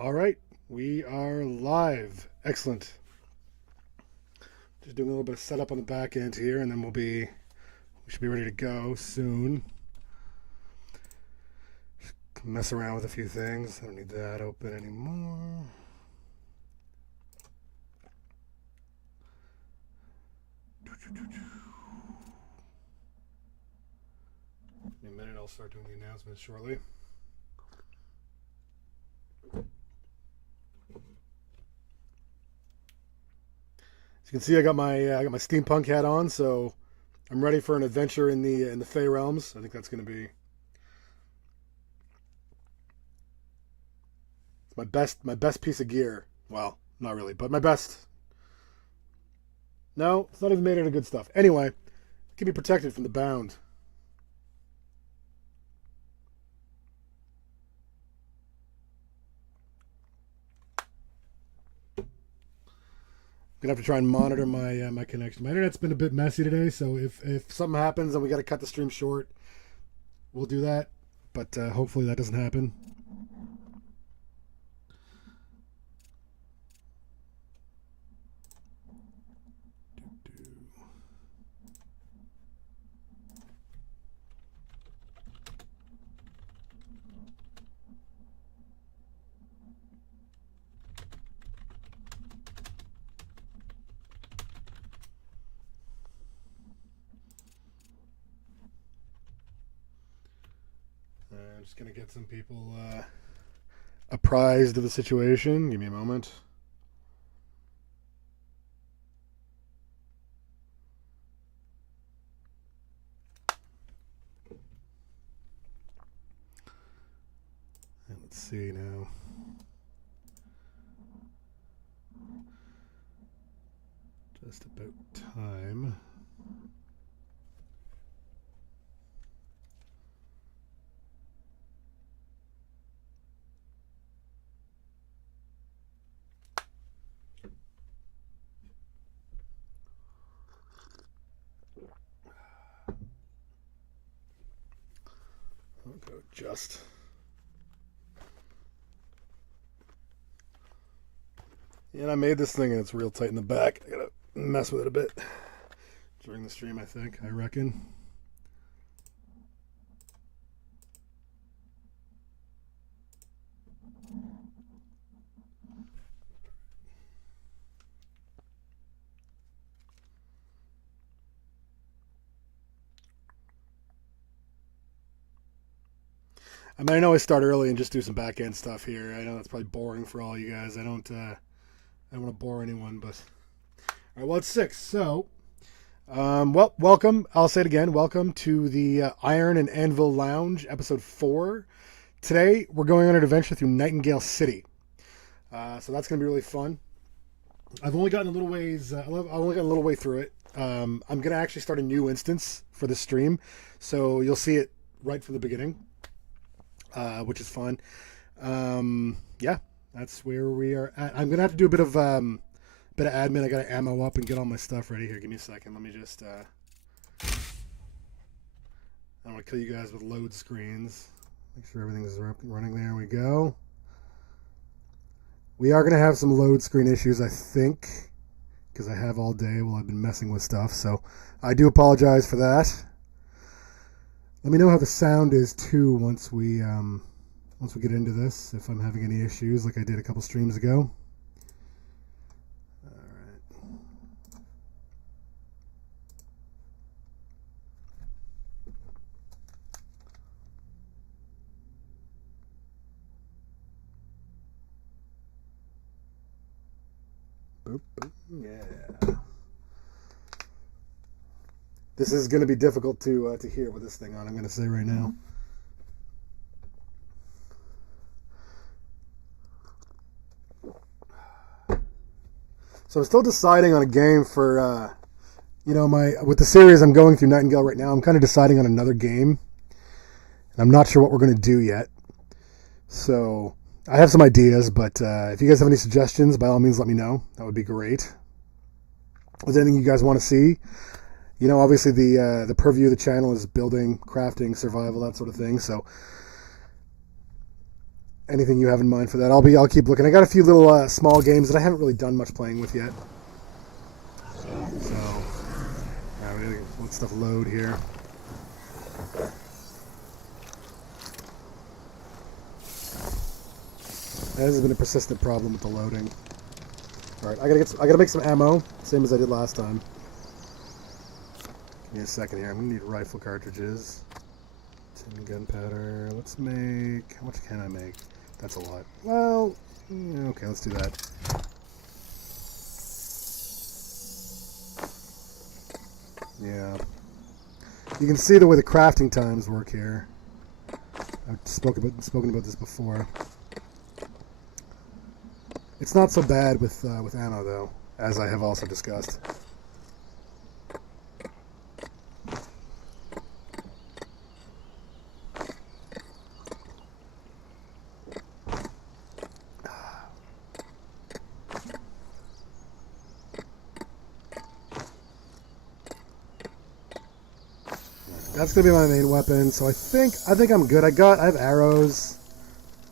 All right, we are live. Excellent. Just doing a little bit of setup on the back end here, and then we should be ready to go soon. Just mess around with a few things. I don't need that open anymore. In a minute, I'll start doing the announcements shortly. As you can see, I got my steampunk hat on, so I'm ready for an adventure in the Fey realms. I think that's going to be my best piece of gear. Well, not really, but my best. No, it's not even made out of good stuff. Anyway, it can be protected from the bound. Gonna have to try and monitor my connection. My internet's been a bit messy today, so if something happens and we got to cut the stream short, we'll do that. But hopefully that doesn't happen. I'm just gonna get some people apprised of the situation. Give me a moment. And let's see now. Just about time. I'll go just. And I made this thing and it's real tight in the back. I gotta mess with it a bit during the stream, I reckon. I mean, I know I start early and just do some back end stuff here. I know that's probably boring for all you guys. I don't want to bore anyone, but all right. Well, it's 6, so welcome. I'll say it again. Welcome to the Iron and Anvil Lounge, episode 4. Today we're going on an adventure through Nightingale City. So that's going to be really fun. I've only gotten a little ways. I've only gotten a little way through it. I'm going to actually start a new instance for the stream, so you'll see it right from the beginning. Which is fun. Yeah, that's where we are at. I'm gonna have to do a bit of admin. I gotta ammo up and get all my stuff ready here. Give me a second. Let me just. I don't want to kill you guys with load screens. Make sure everything's running. There we go. We are gonna have some load screen issues, I think, because I have all day while I've been messing with stuff. So I do apologize for that. Let me know how the sound is too once we get into this. If I'm having any issues, like I did a couple streams ago. All right. Boop, boop, yeah. This is going to be difficult to hear with this thing on. I'm going to say right now. So I'm still deciding on a game for, with the series I'm going through Nightingale right now. I'm kind of deciding on another game, and I'm not sure what we're going to do yet. So I have some ideas, but if you guys have any suggestions, by all means, let me know. That would be great. Is there anything you guys want to see? Obviously the purview of the channel is building, crafting, survival, that sort of thing. So anything you have in mind for that. I'll keep looking. I got a few little small games that I haven't really done much playing with yet. So, we gotta let stuff load here. That has been a persistent problem with the loading. All right, I gotta make some ammo, same as I did last time. Give me a second here. I'm gonna need rifle cartridges, tin gunpowder. Let's make. How much can I make? That's a lot. Well, okay, let's do that. Yeah. You can see the way the crafting times work here. I've spoken about this before. It's not so bad with ammo though, as I have also discussed. That's gonna be my main weapon, so I think I'm good. I have arrows.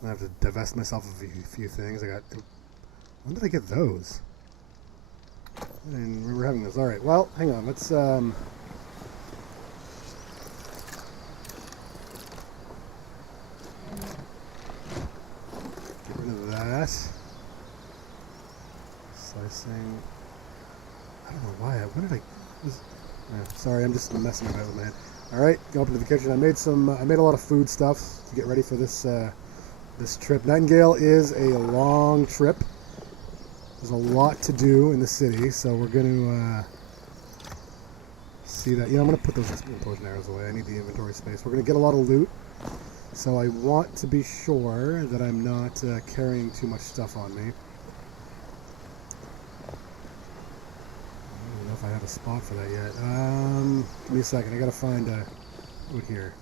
I have to divest myself of a few things. When did I get those? I didn't remember having those. All right. Well, hang on. Let's get rid of that. Slicing. I don't know why. When did sorry, I'm just messing about with my head. All right, go up into the kitchen. I made a lot of food stuff to get ready for this this trip. Nightingale is a long trip. There's a lot to do in the city, so we're going to see that. I'm going to put those explosion arrows away. I need the inventory space. We're going to get a lot of loot, so I want to be sure that I'm not carrying too much stuff on me. If I have a spot for that yet. Give me a second. I gotta find wood here.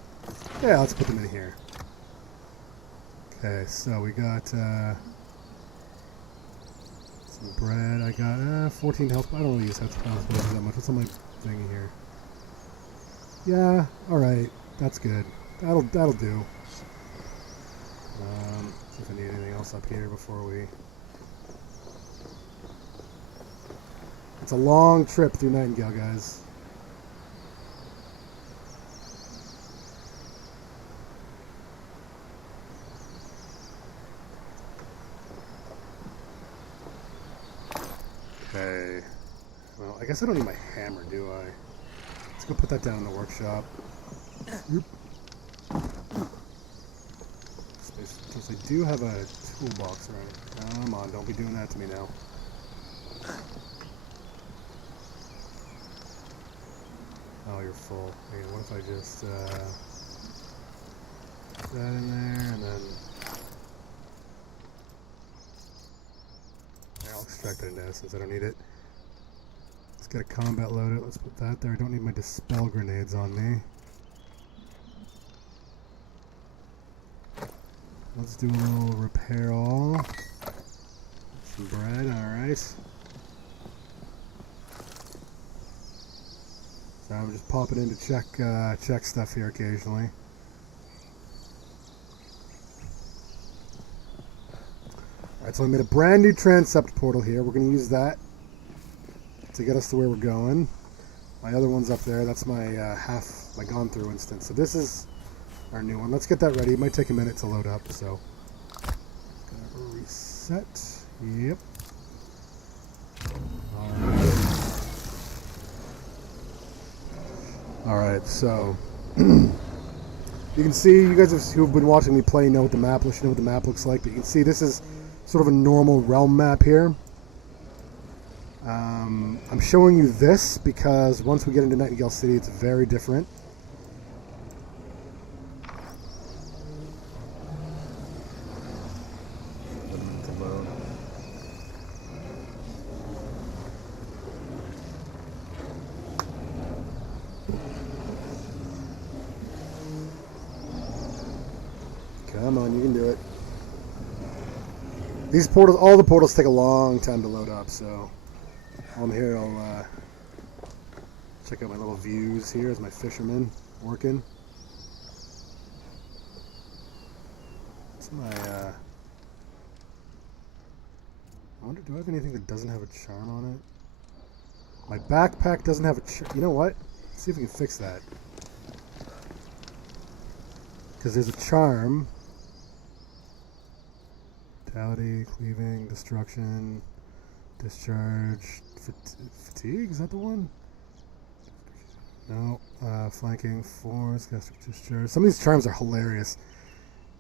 Yeah, let's put them in here. Okay, so we got some bread. I got 14 health. I don't really use health potions that much. What's on my thing here? Yeah, all right. That's good. That'll do. See if I need anything else up here before we. It's a long trip through Nightingale, guys. Okay. Well, I guess I don't need my hammer, do I? Let's go put that down in the workshop. Since I do have a toolbox around. Come on, don't be doing that to me now. Oh, you're full. Hey, what if I just put that in there and then I'll extract that into since I don't need it. Let's get a combat loader. Let's put that there. I don't need my dispel grenades on me. Let's do a little repair all. Some bread, alright. So I'm just popping in to check stuff here occasionally. Alright, so I made a brand new transept portal here. We're going to use that to get us to where we're going. My other one's up there. That's my my gone through instance. So this is our new one. Let's get that ready. It might take a minute to load up, so gonna reset. Yep. Alright, so you can see, you guys who have been watching me play know what the map looks like, but you can see this is sort of a normal realm map here. I'm showing you this because once we get into Nightingale City, it's very different. Come on, you can do it. These portals, all the portals take a long time to load up, so while I'm here, I'll check out my little views here as my fisherman working. So my, I wonder, do I have anything that doesn't have a charm on it? My backpack doesn't have a charm. You know what? Let's see if we can fix that. Because there's a charm. Vitality, cleaving, destruction, discharge, fatigue? Is that the one? No. Flanking, force, discharge. Some of these charms are hilarious.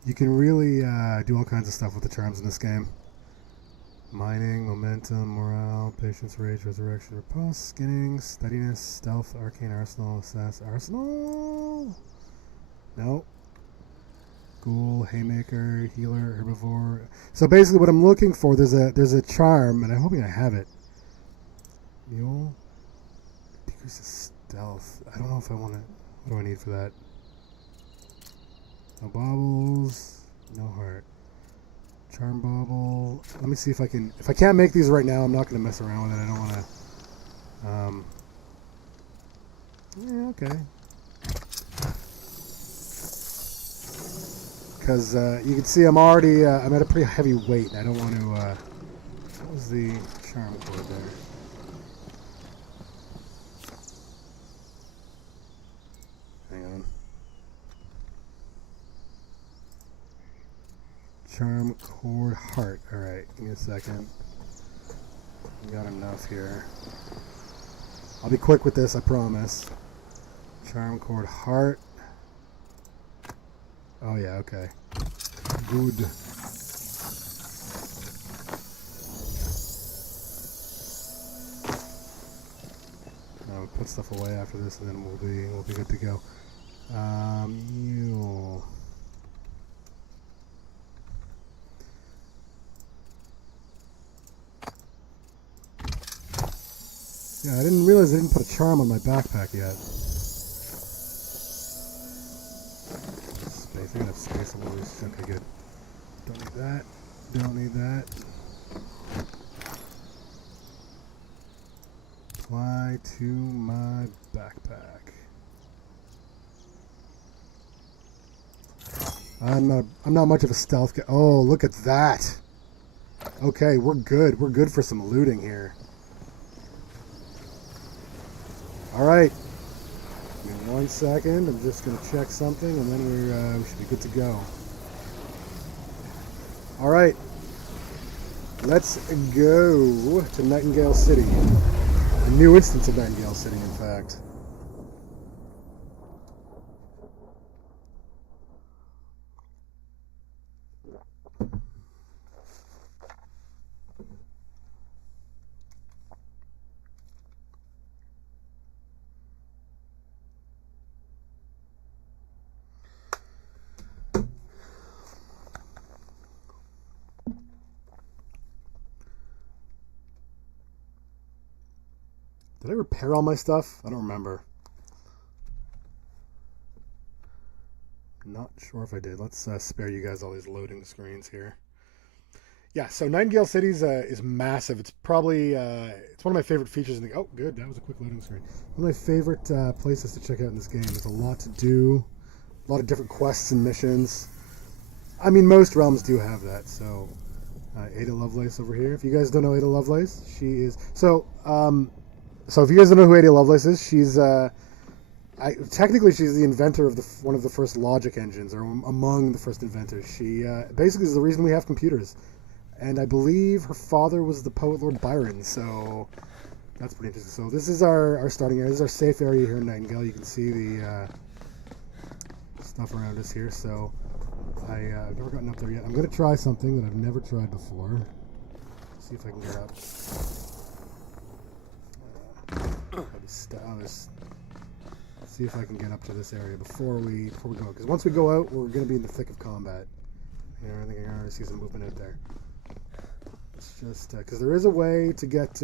You can really do all kinds of stuff with the charms in this game. Mining, momentum, morale, patience, rage, resurrection, repulse, skinning, steadiness, stealth, arcane, arsenal, assess, arsenal? No. Ghoul, haymaker, healer, herbivore. So basically what I'm looking for, there's a charm, and I'm hoping I have it. Mule? Decreases stealth. I don't know if I want to. What do I need for that? No baubles, no heart. Charm bauble. Let me see if I can. If I can't make these right now, I'm not going to mess around with it. I don't want to. Yeah, okay. Because you can see I'm already. I'm at a pretty heavy weight. And I don't want to. What was the charm cord there? Hang on. Charm cord heart. Alright, give me a second. We got enough here. I'll be quick with this, I promise. Charm cord heart. Oh yeah, okay. Good. I'll put stuff away after this and then we'll be good to go. Mule. Yeah, I didn't realize I didn't put a charm on my backpack yet. Space, I gotta have space a little bit. Okay, good. Don't need that. Don't need that. Apply to my backpack. I'm not much of a stealth guy. Oh, look at that. Okay, we're good. We're good for some looting here. Alright, give me 1 second, I'm just going to check something and then we should be good to go. Alright, let's go to Nightingale City. A new instance of Nightingale City, in fact. Did I repair all my stuff? I don't remember. Not sure if I did. Let's spare you guys all these loading screens here. Yeah, so Nightingale City is massive. It's probably it's one of my favorite features in the. Oh, good. That was a quick loading screen. One of my favorite places to check out in this game. There's a lot to do, a lot of different quests and missions. I mean, most realms do have that. So, Ada Lovelace over here. If you guys don't know Ada Lovelace, she is so. So if you guys don't know who Ada Lovelace is, she's technically she's the inventor of one of the first logic engines, or among the first inventors. She basically is the reason we have computers, and I believe her father was the poet Lord Byron. So that's pretty interesting. So this is our starting area. This is our safe area here in Nightingale. You can see the stuff around us here. So I've never gotten up there yet. I'm going to try something that I've never tried before. See if I can get up. Let's see if I can get up to this area before we go. Because once we go out, we're going to be in the thick of combat. You know, I think I can already see some movement out there. It's just because there is a way to get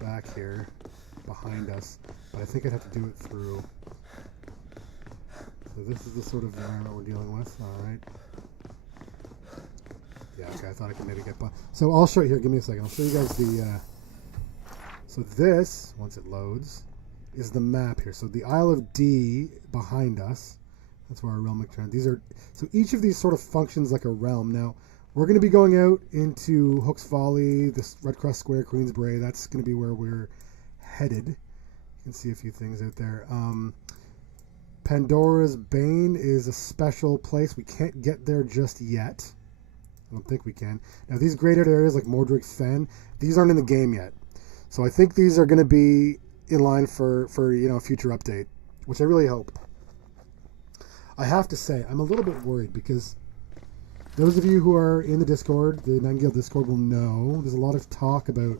back here behind us, but I think I'd have to do it through. So this is the sort of environment we're dealing with. All right. Yeah. Okay. I thought I could maybe get by. So I'll show you here. Give me a second. I'll show you guys the. So this, once it loads, is the map here. So the Isle of D behind us, That's where our realm trend. These are so each of these sort of functions like a realm. Now we're going to be going out into Hook's Folly, this Red Cross Square, Queensbray. That's going to be where we're headed. You can see a few things out there. Pandora's Bane is a special place. We can't get there just yet. I don't think we can. Now these graded areas like Mordred Fen, these aren't in the game yet. So I think these are going to be in line for a future update, which I really hope. I have to say, I'm a little bit worried because those of you who are in the Discord, the Nightingale Discord, will know there's a lot of talk about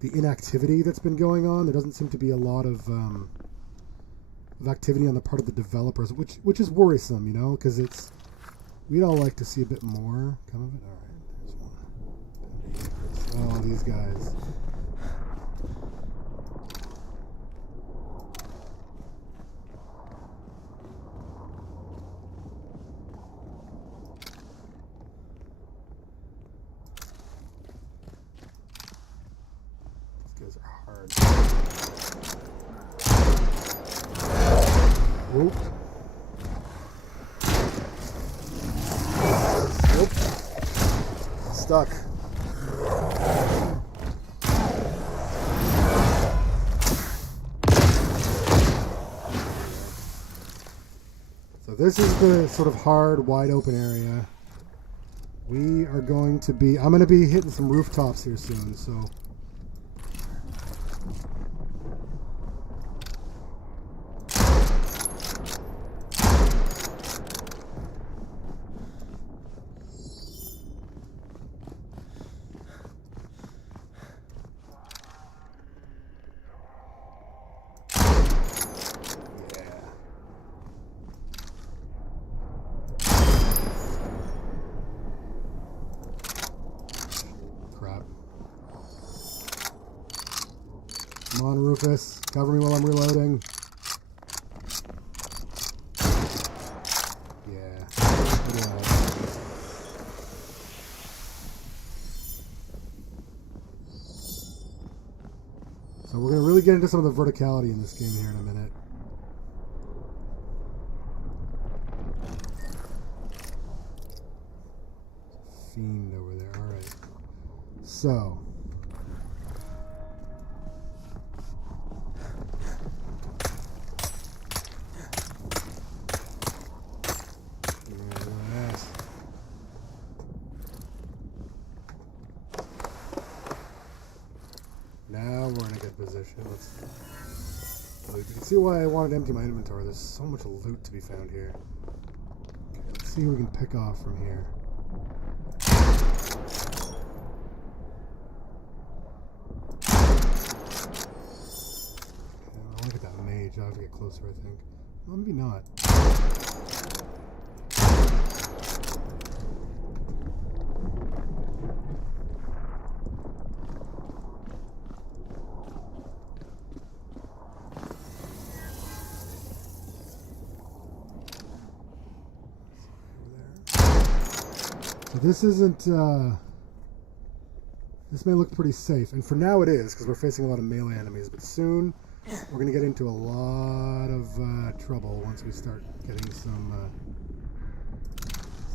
the inactivity that's been going on. There doesn't seem to be a lot of activity on the part of the developers, which is worrisome, because we'd all like to see a bit more come of it. All right, there's one. Oh, these guys. Oop. Oop. Stuck. So this is the sort of hard, wide open area. We are going to be... I'm going to be hitting some rooftops here soon, so... Come on, Rufus. Cover me while I'm reloading. Yeah. So we're going to really get into some of the verticality in this game here in a minute. Fiend over there. All right. So... Now we're in a good position. You can see why I wanted to empty my inventory. There's so much loot to be found here. Okay, let's see what we can pick off from here. Okay, I want to get that mage. I'll have to get closer, I think. Well, maybe not. This isn't, this may look pretty safe, and for now it is, because we're facing a lot of melee enemies, but soon we're going to get into a lot of trouble once we start getting some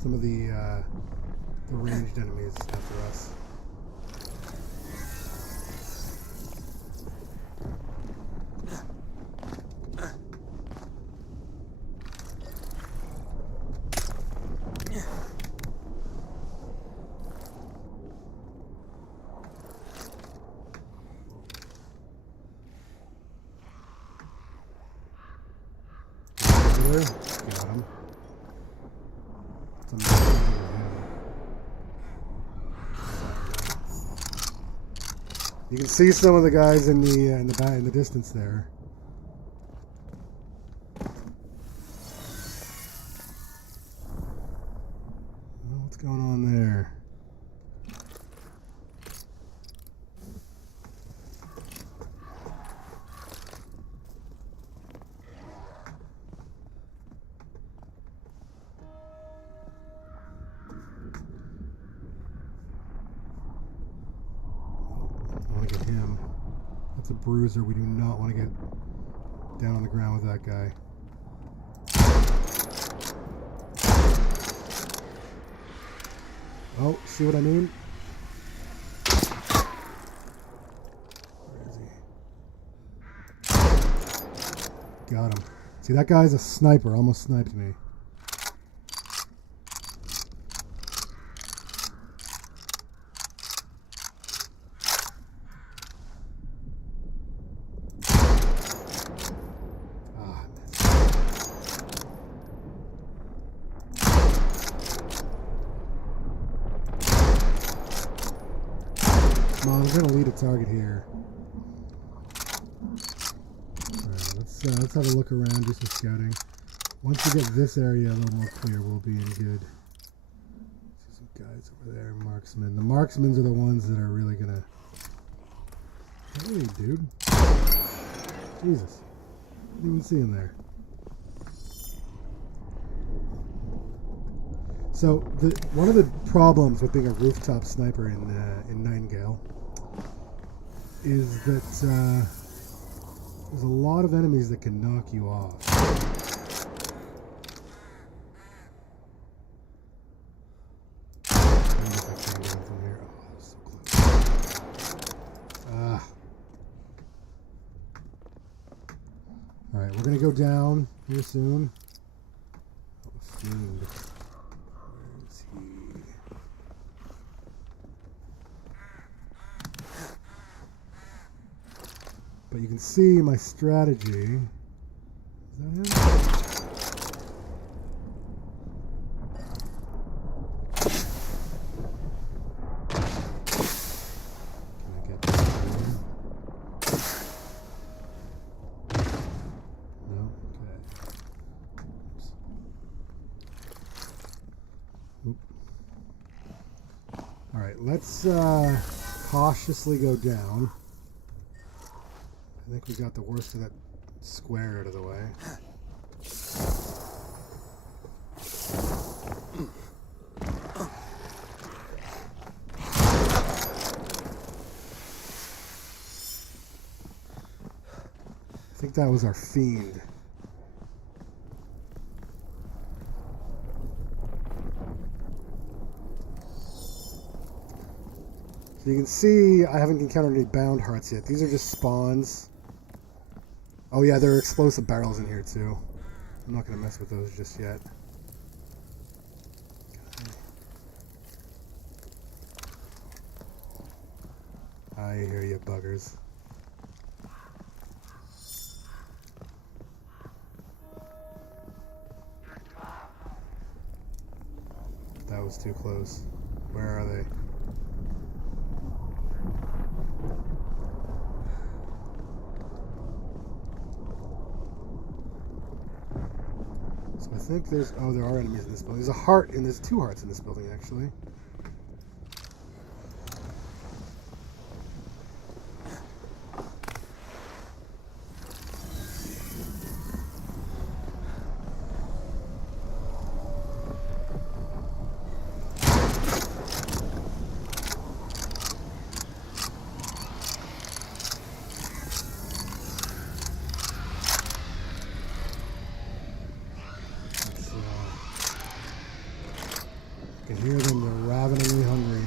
of the ranged enemies after us. Got him. You can see some of the guys in the distance there. Well, what's going on there? That's a bruiser. We do not want to get down on the ground with that guy. Oh, see what I mean? Where is he? Got him. See, that guy's a sniper. Almost sniped me. Come on, I'm going to lead a target here. Alright, let's have a look around, do some scouting. Once we get this area a little more clear, we'll be in good. See some guys over there, marksmen. The marksmen are the ones that are really going to... Hey, dude. Jesus. What didn't even see him there. So, one of the problems with being a rooftop sniper in Nightingale is that there's a lot of enemies that can knock you off. Alright, we're going to go down here soon. Fiend. Where is he? But you can see my strategy. Is that him? Let's cautiously go down. I think we got the worst of that square out of the way. I think that was our fiend. So you can see I haven't encountered any bound hearts yet. These are just spawns. Oh yeah, there are explosive barrels in here too. I'm not going to mess with those just yet. I hear you, buggers. That was too close. Where are they? So I think there's... Oh, there are enemies in this building. There's a heart, and there's 2 hearts in this building, actually. I can hear them, they're raveningly hungry.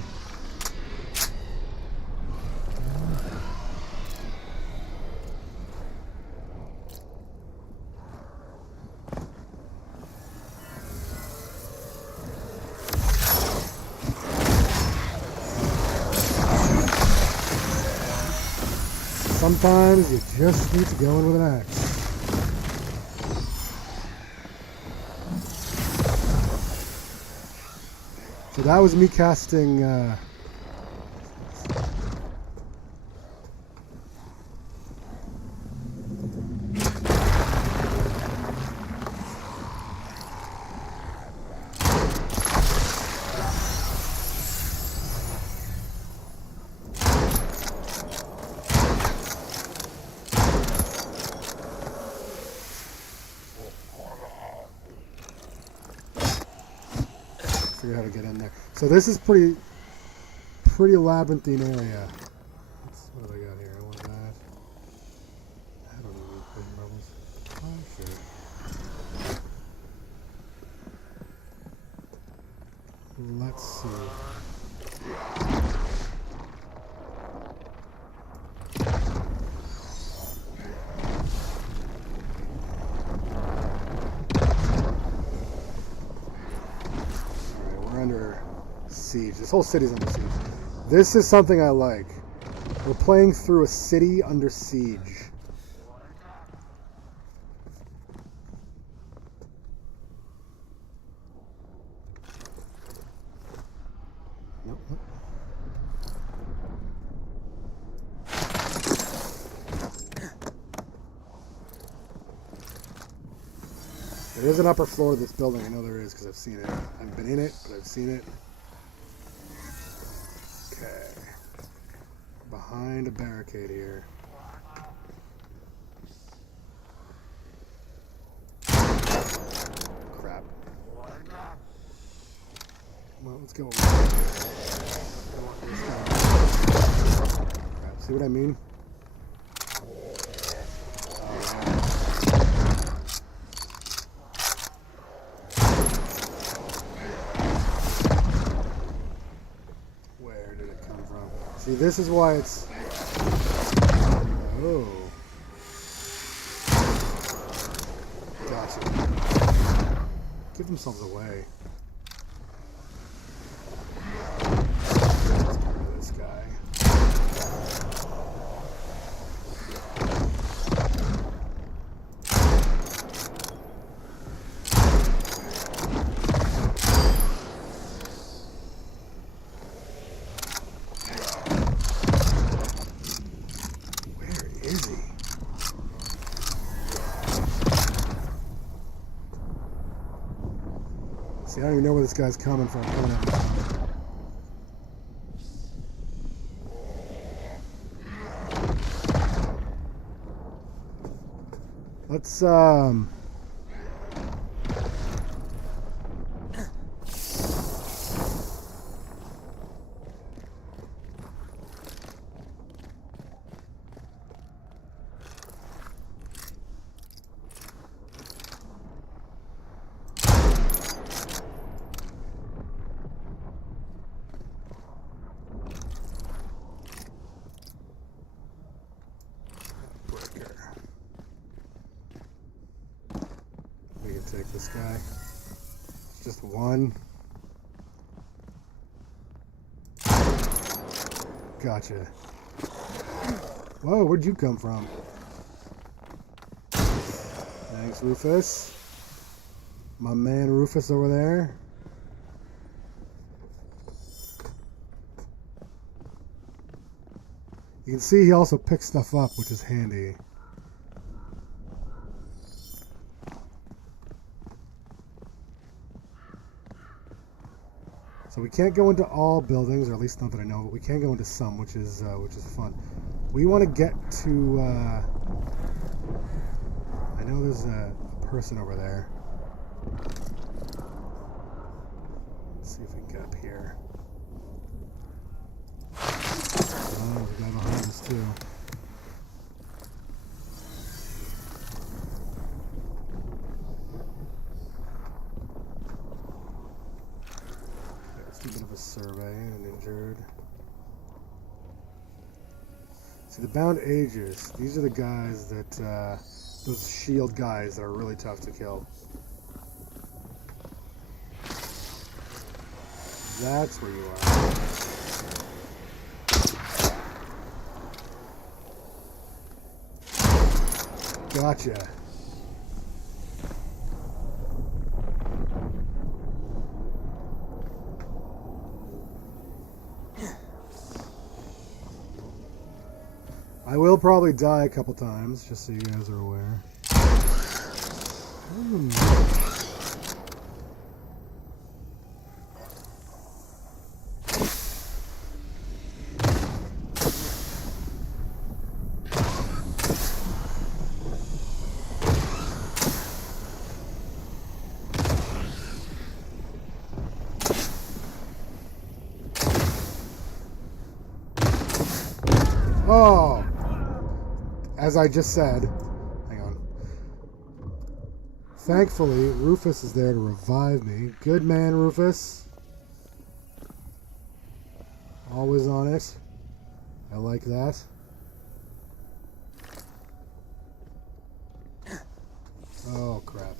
Sometimes you just need to go in with an axe. So that was me casting figure out how to get in there. So this is pretty labyrinthine area. What do I got here? I want that. I don't know what marbles. Oh, sure. Let's see. Under siege. This whole city's under siege. This is something I like. We're playing through a city under siege. Nope. There is an upper floor of this building. I know there is because I've seen it. I haven't been in it, but I've seen it. Okay. Behind a barricade here. Crap. Well, let's go over here. Crap. See what I mean? See, this is why it's... Oh. Gotcha. Give themselves away. Let's get rid of this guy. See, I don't even know where this guy's coming from. Let's take this guy. Just one. Gotcha. Whoa, where'd you come from? Thanks, Rufus. My man Rufus over there. You can see he also picks stuff up, which is handy. So we can't go into all buildings, or at least not that I know, but we can go into some, which is fun. We want to get to. I know there's a person over there. Let's see if we can get up here. Oh, there's a guy behind us too. A bit of a survey and injured. See, the bound ages. These are the guys that, those shield guys that are really tough to kill. That's where you are. Gotcha. I will probably die a couple times, just so you guys are aware. Oh! As I just said, hang on. Thankfully, Rufus is there to revive me. Good man, Rufus. Always on it. I like that. Oh, crap.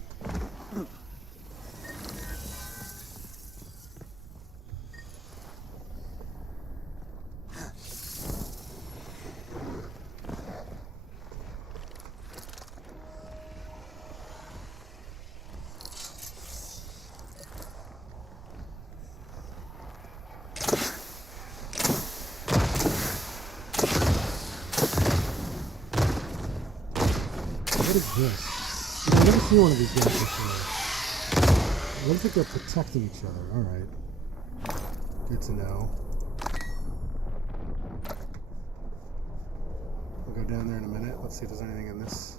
What is this? I've never seen one of these guys before. It looks like they're protecting each other. Alright. Good to know. We'll go down there in a minute. Let's see if there's anything in this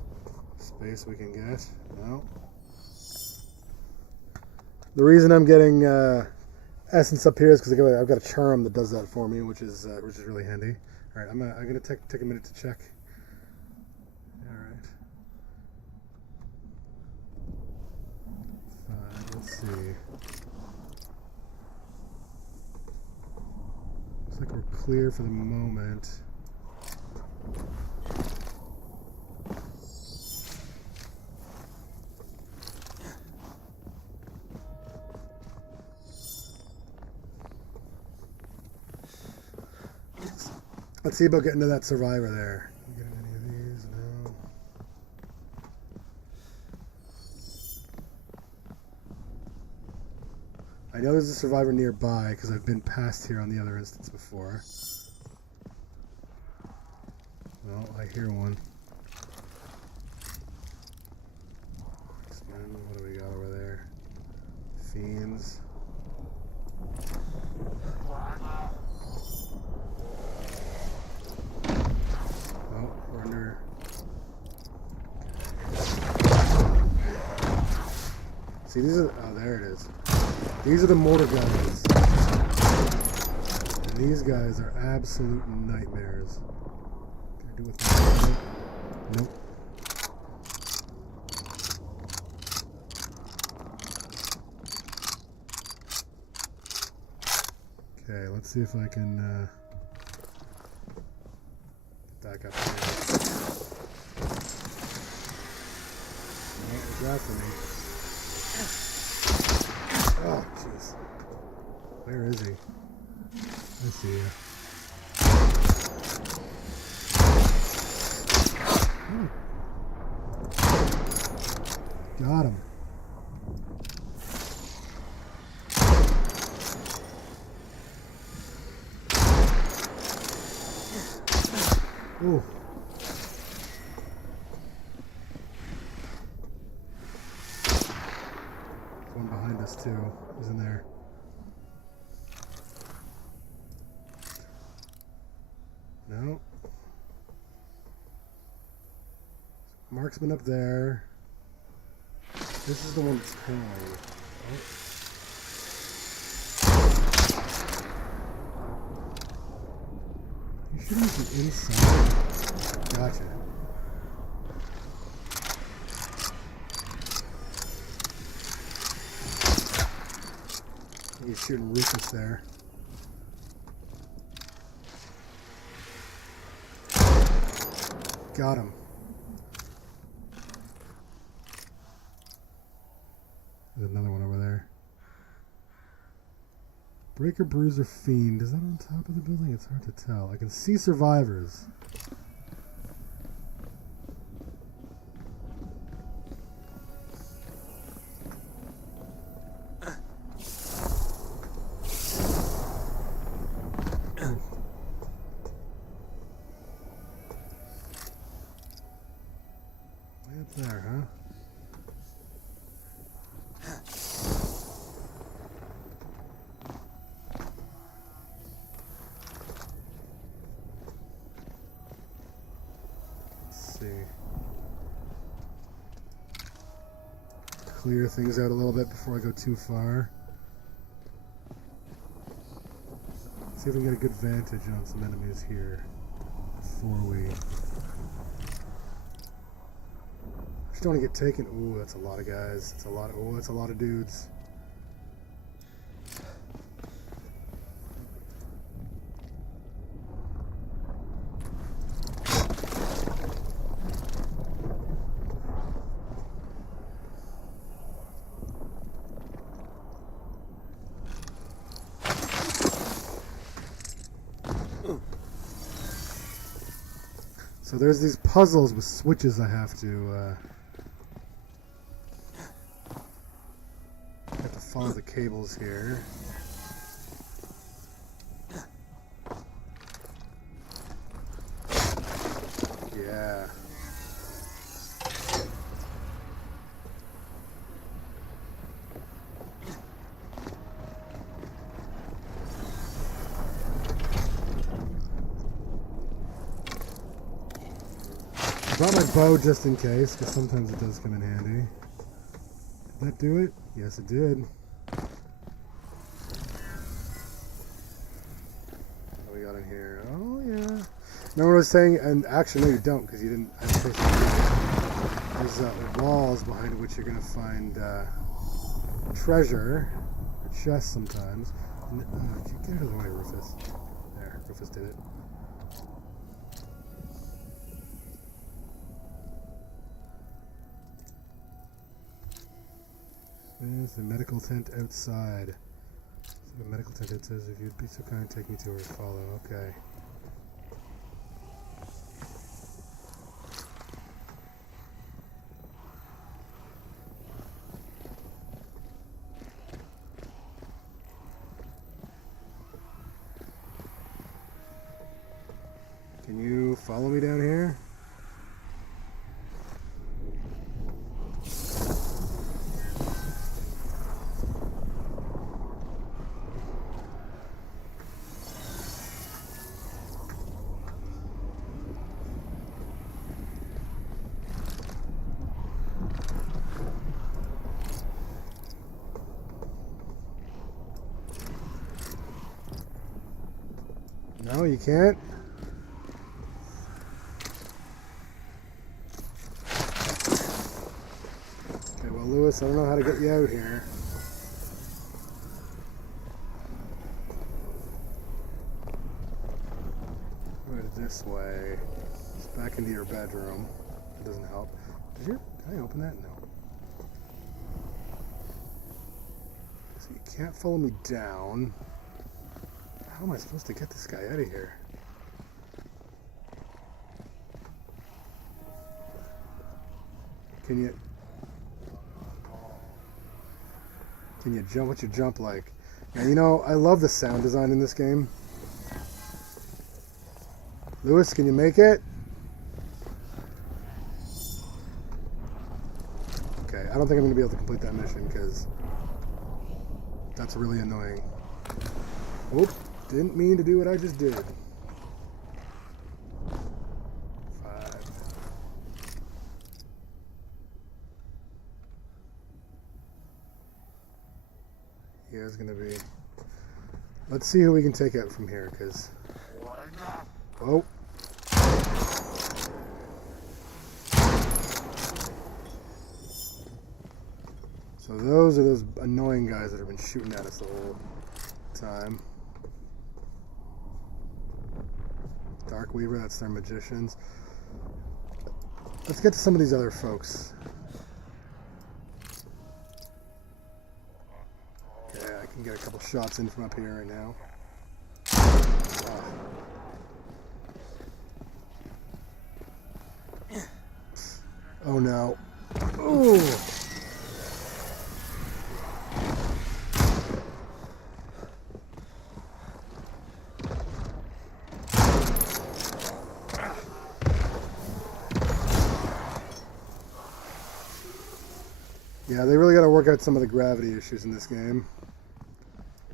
space we can get. No. The reason I'm getting essence up here is because I've got a charm that does that for me, which is really handy. Alright, I'm going to take a minute to check. Let's see. Looks like we're clear for the moment. Let's see about getting to that survivor there. Getting any of these? No. I know there's a survivor nearby because I've been past here on the other instance before. Well, I hear one. X-Men, what do we got over there? Fiends. Oh, we're under. See, these are. Oh, there it is. These are the mortar guys. And these guys are absolute nightmares. Can I do with that? Nope. Okay, let's see if I can back up here. What was that for me? Oh, jeez. Where is he? I see you. Got him. Ooh. One behind us too. He's in there. No. Marksman up there. This is the one that's calling. Oh. You shouldn't be inside. Gotcha. He's shooting Rufus there. Got him. There's another one over there. Breaker, Bruiser, Fiend. Is that on top of the building? It's hard to tell. I can see survivors. Way up there, huh? Clear things out a little bit before I go too far. See if we can get a good vantage on some enemies here before we. Just don't want to get taken. Ooh, that's a lot of guys. That's a lot of. Oh, that's a lot of dudes. So there's these puzzles with switches I have to follow the cables here. Yeah. I brought my bow just in case, because sometimes it does come in handy. Did that do it? Yes, it did. What do we got in here? Oh, yeah. Remember what I was saying? And actually, no, you don't, because you didn't. I'm supposed to. There's walls behind which you're going to find treasure, or chests sometimes. Get out of the way, Rufus. There, Rufus did it. There's the medical tent outside. So the medical tent, it says, if you'd be so kind, take me to her, follow. Okay. Can you follow me down here? No, you can't. Okay, well, Lewis, I don't know how to get you out here. Right this way. It's back into your bedroom. That doesn't help. Did I open that? No. So you can't follow me down. How am I supposed to get this guy out of here? Can you jump? What's your jump like? Now, you know, I love the sound design in this game. Lewis, can you make it? Okay, I don't think I'm going to be able to complete that mission because that's really annoying. Oop. Didn't mean to do what I just did. 5. Yeah, it's gonna be. Let's see who we can take out from here, because. Oh. So those are those annoying guys that have been shooting at us the whole time. Dark Weaver, that's their magicians. Let's get to some of these other folks. Yeah, I can get a couple shots in from up here right now. Oh no. Ooh. Yeah, they really got to work out some of the gravity issues in this game.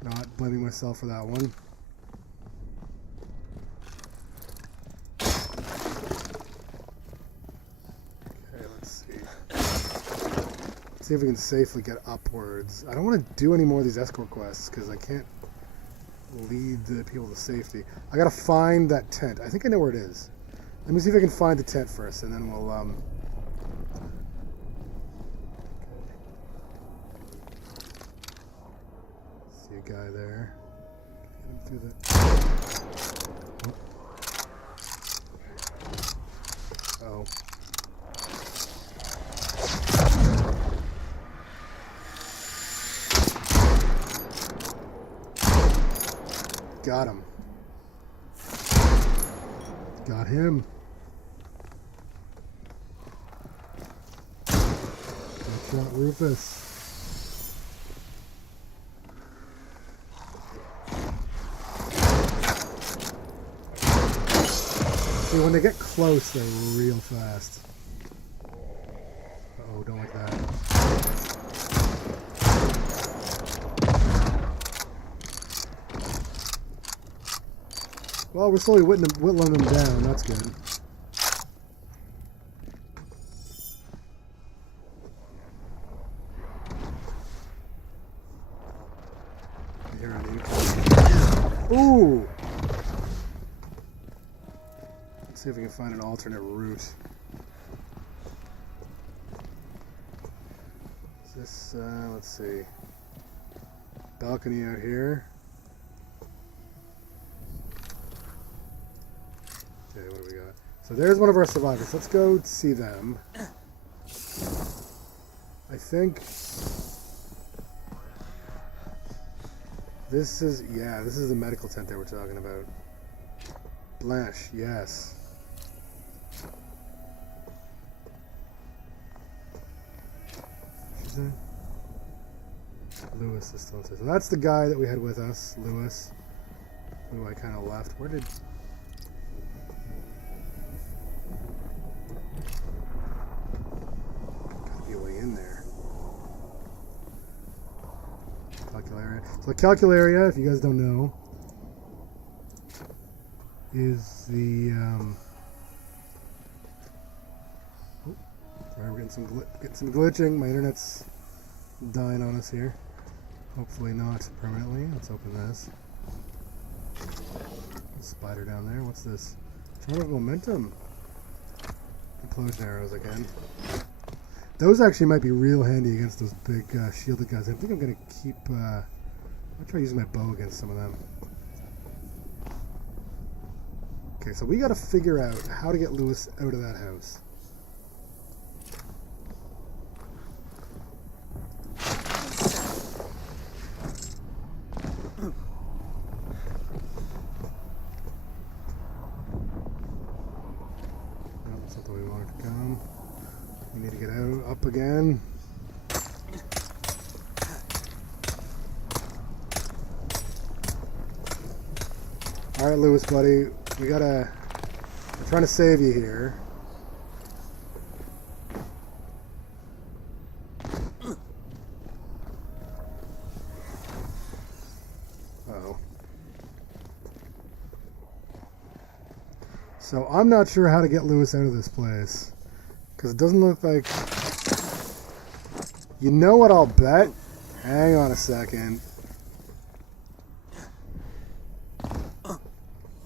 Not blaming myself for that one. Okay, let's see. Let's see if we can safely get upwards. I don't want to do any more of these escort quests because I can't lead the people to safety. I got to find that tent. I think I know where it is. Let me see if I can find the tent first, and then we'll see a guy there. Get him through the. Oh. Got him. Got him. shot, Rufus. See, when they get close, they're real fast. Uh-oh, don't like that. Well, we're slowly whittling them down. That's good. Here on you. Ooh! Let's see if we can find an alternate route. Is this, let's see. Balcony out here. Okay, what do we got? So there's one of our survivors. Let's go see them. I think this is, yeah, this is the medical tent they were talking about. Blanche, yes. She's in. Lewis is still there. So that's the guy that we had with us, Lewis. Who I kind of left. Where did... in there. Calcularia. So Calcularia, if you guys don't know, is the sorry, we're getting some glitching. My internet's dying on us here. Hopefully not permanently. Let's open this. Spider down there. What's this? Charm of momentum. Implosion arrows again. Those actually might be real handy against those big shielded guys. I think I'm going to keep... I'll try using my bow against some of them. Okay, so we got to figure out how to get Lewis out of that house. No, that's not the way we want it to come. We need to get out, up again. Alright, Lewis, buddy. We gotta... I'm trying to save you here. Uh-oh. So, I'm not sure how to get Lewis out of this place. Because it doesn't look like... You know what I'll bet? Hang on a second.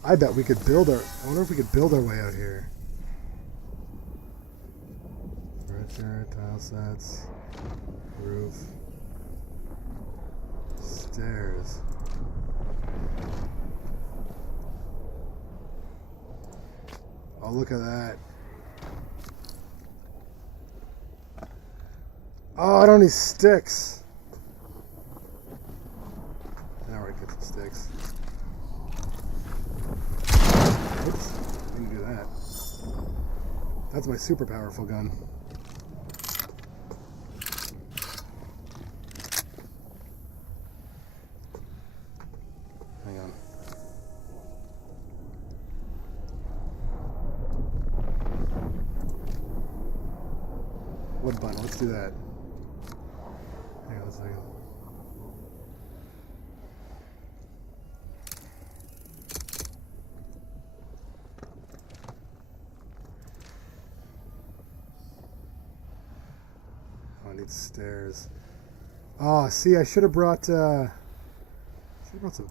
I bet we could build our... I wonder if we could build our way out here. Furniture, tile sets, roof, stairs. Oh, look at that. Oh, I don't need sticks. Alright, get some sticks. Oops, didn't do that. That's my super powerful gun. Hang on. Wood bun, let's do that. Hang on a second. Oh, I need stairs. Oh, see, I should have brought some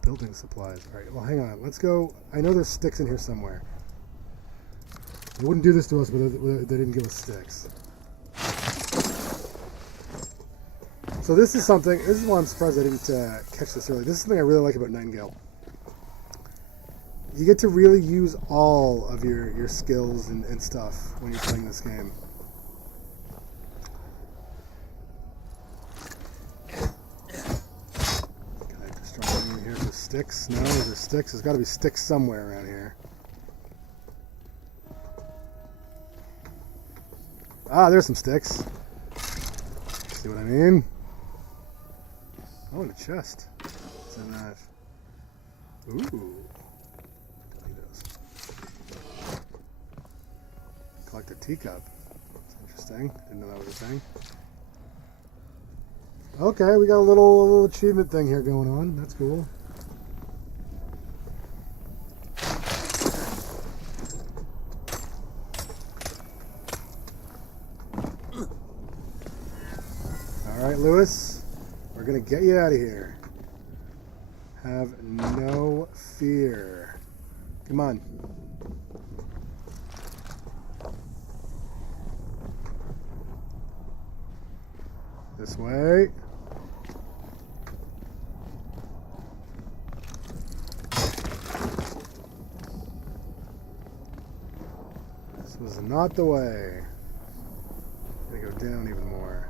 building supplies. Alright, well, hang on. Let's go. I know there's sticks in here somewhere. They wouldn't do this to us, but they didn't give us sticks. So this is something, this is why I'm surprised I didn't catch this early. This is something I really like about Nightingale. You get to really use all of your skills and stuff when you're playing this game. Can I destroy anything here for sticks? No, there's sticks. There's got to be sticks somewhere around here. Ah, there's some sticks. See what I mean? Oh, in a chest. What's in that? Ooh. Doritos. Collect a teacup. That's interesting. Didn't know that was a thing. Okay, we got a little achievement thing here going on. That's cool. Alright, Lewis. We're going to get you out of here. Have no fear. Come on. This way. This was not the way. Gotta go down even more.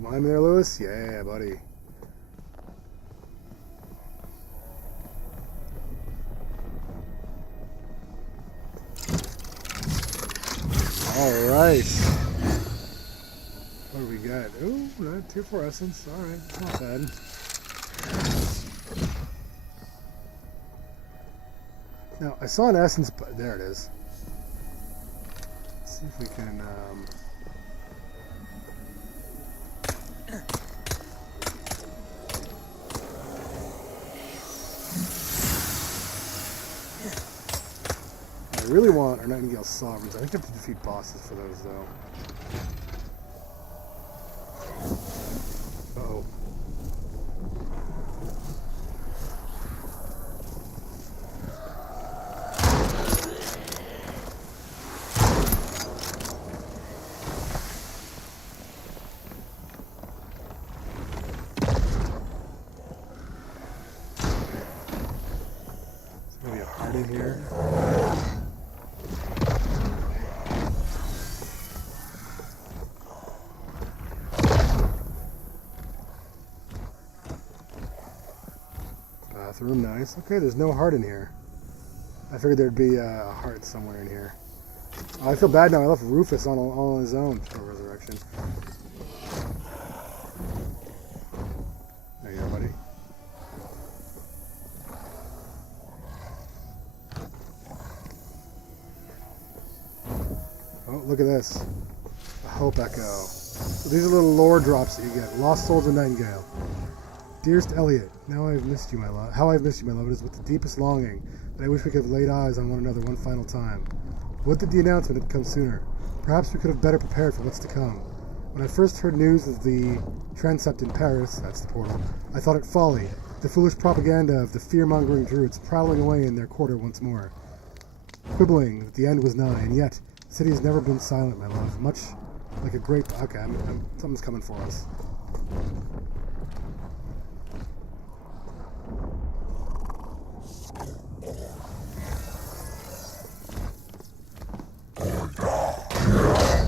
Behind me there, Lewis? Yeah, buddy. Alright. What do we got? Ooh, not tier 4 essence. Alright, not bad. Now, I saw an essence, but there it is. Let's see if we can, I really want our Nightingale Sovereigns. I think I have to defeat bosses for those, though. Uh-oh. There's going to be a heart in here. Bathroom, nice. Okay, there's no heart in here. I figured there'd be a heart somewhere in here. Oh, I feel bad now. I left Rufus all on his own for resurrection. There you go, buddy. Oh, look at this. A Hope Echo. So these are little lore drops that you get. Lost Souls of Nightingale. Dearest Elliot, now I have missed you, my love. How I have missed you, my love. It is with the deepest longing that I wish we could have laid eyes on one another one final time. Would that the announcement had come sooner. Perhaps we could have better prepared for what's to come. When I first heard news of the transept in Paris, that's the portal, I thought it folly, the foolish propaganda of the fear-mongering druids prowling away in their quarter once more, quibbling that the end was nigh, and yet the city has never been silent, my love. Much like a great... Okay, something's coming for us.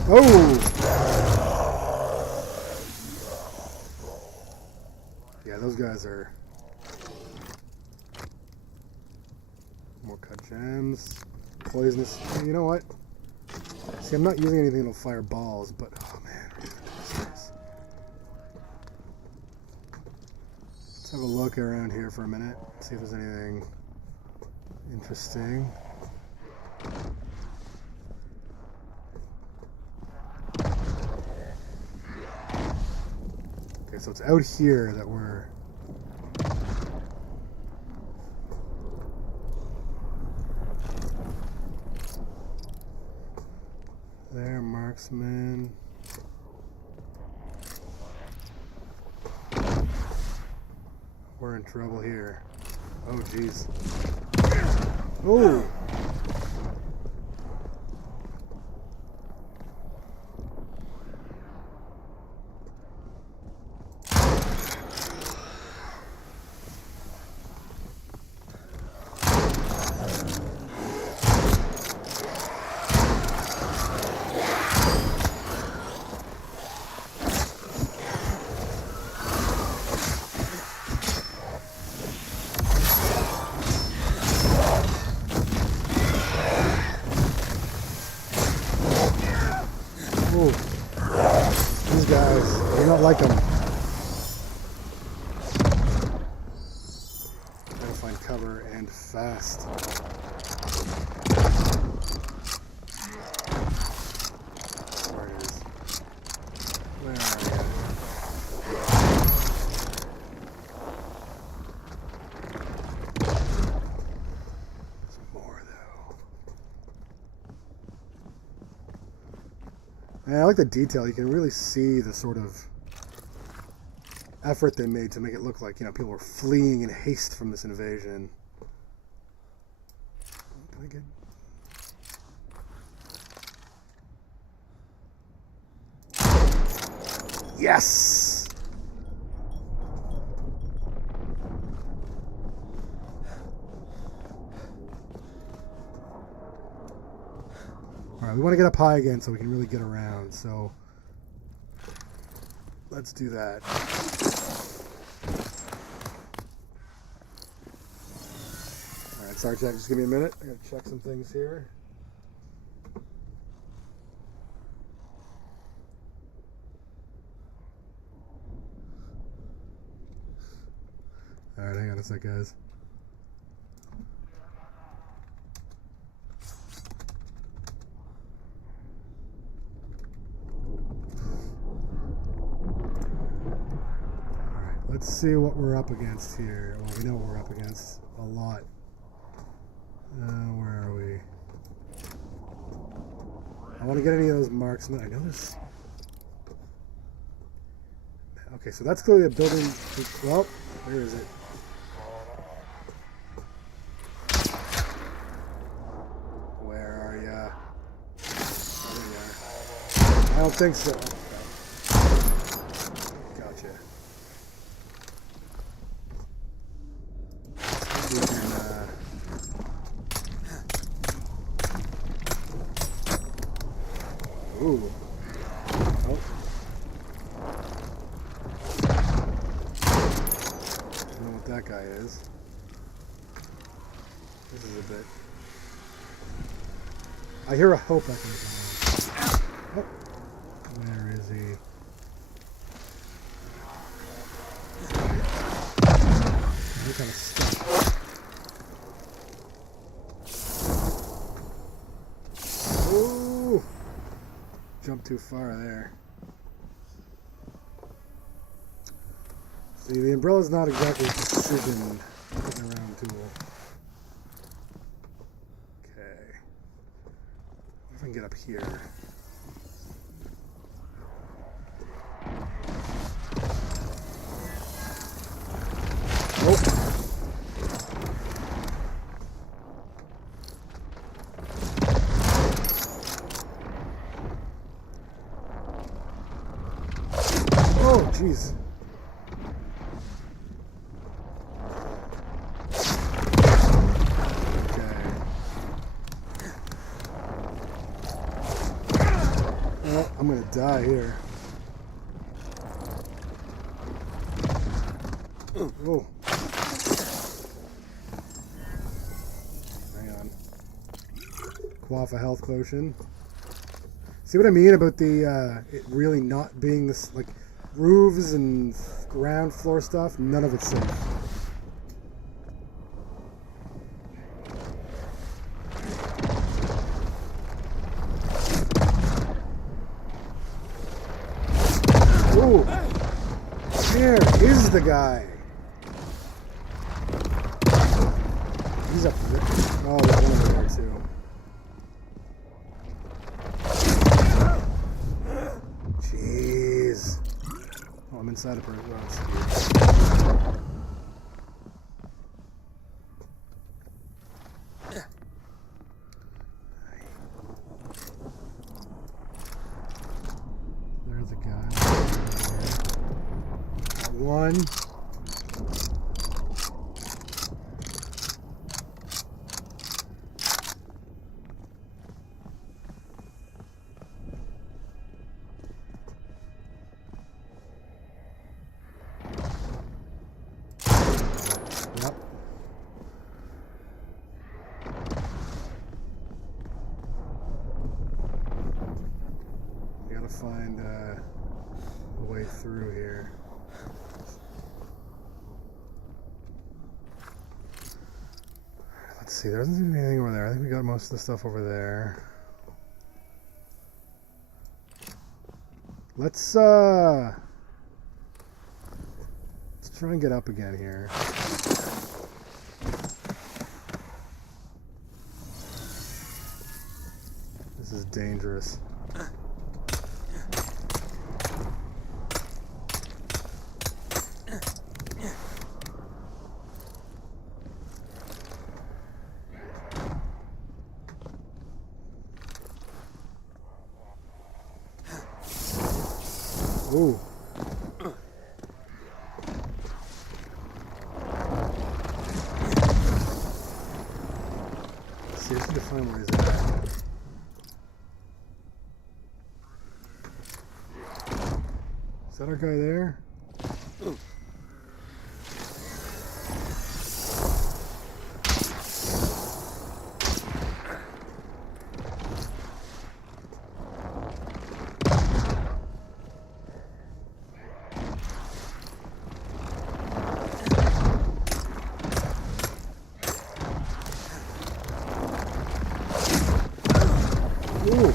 Oh! Yeah, those guys are... More cut gems. Poisonous. You know what? See, I'm not using anything that'll fire balls, but... Oh, man. Let's have a look around here for a minute. See if there's anything interesting. Okay, so it's out here that we're... There, marksman. We're in trouble here. Oh, jeez. Oh! do not like them. Gotta find cover and fast. Where it is? Where are you? There's more though. And I like the detail. You can really see the sort of effort they made to make it look like, you know, people were fleeing in haste from this invasion. Can I get... Yes! Alright, we want to get up high again so we can really get around, so let's do that. Alright, sorry Jack, just give me a minute. I gotta check some things here. Alright, hang on a sec, guys. Alright, let's see what we're up against here. Well, we know what we're up against. A lot. Where are we? I want to get any of those marksmen. I know this. Okay, so that's clearly a building. Well, where is it? Where are ya? There you are. I don't think so. Okay. Gotcha. We can, ooh. Oh. That guy is. This is a bit. I hear a hope I can find. Oh. Where is he? He's kind of stuck. Ooh! Jumped too far there. See, the umbrella's not exactly a precision getting around tool. Okay. If I can get up here. Oh! Oh, jeez. I'm gonna die here. Oh. Hang on. Quaff a health potion. See what I mean about the it really not being this, like, roofs and ground floor stuff? None of it's safe. Ooh, where is the guy? He's up there. Oh, there's one over there too. Jeez. Oh, I'm inside a person. There's a guy. One. Yep. We gotta find the way through here. Let's see, there doesn't seem to be anything over there. I think we got most of the stuff over there. Let's try and get up again here. This is dangerous. Ooh. See, I just need to find where he's at. Is that our guy there? Ooh.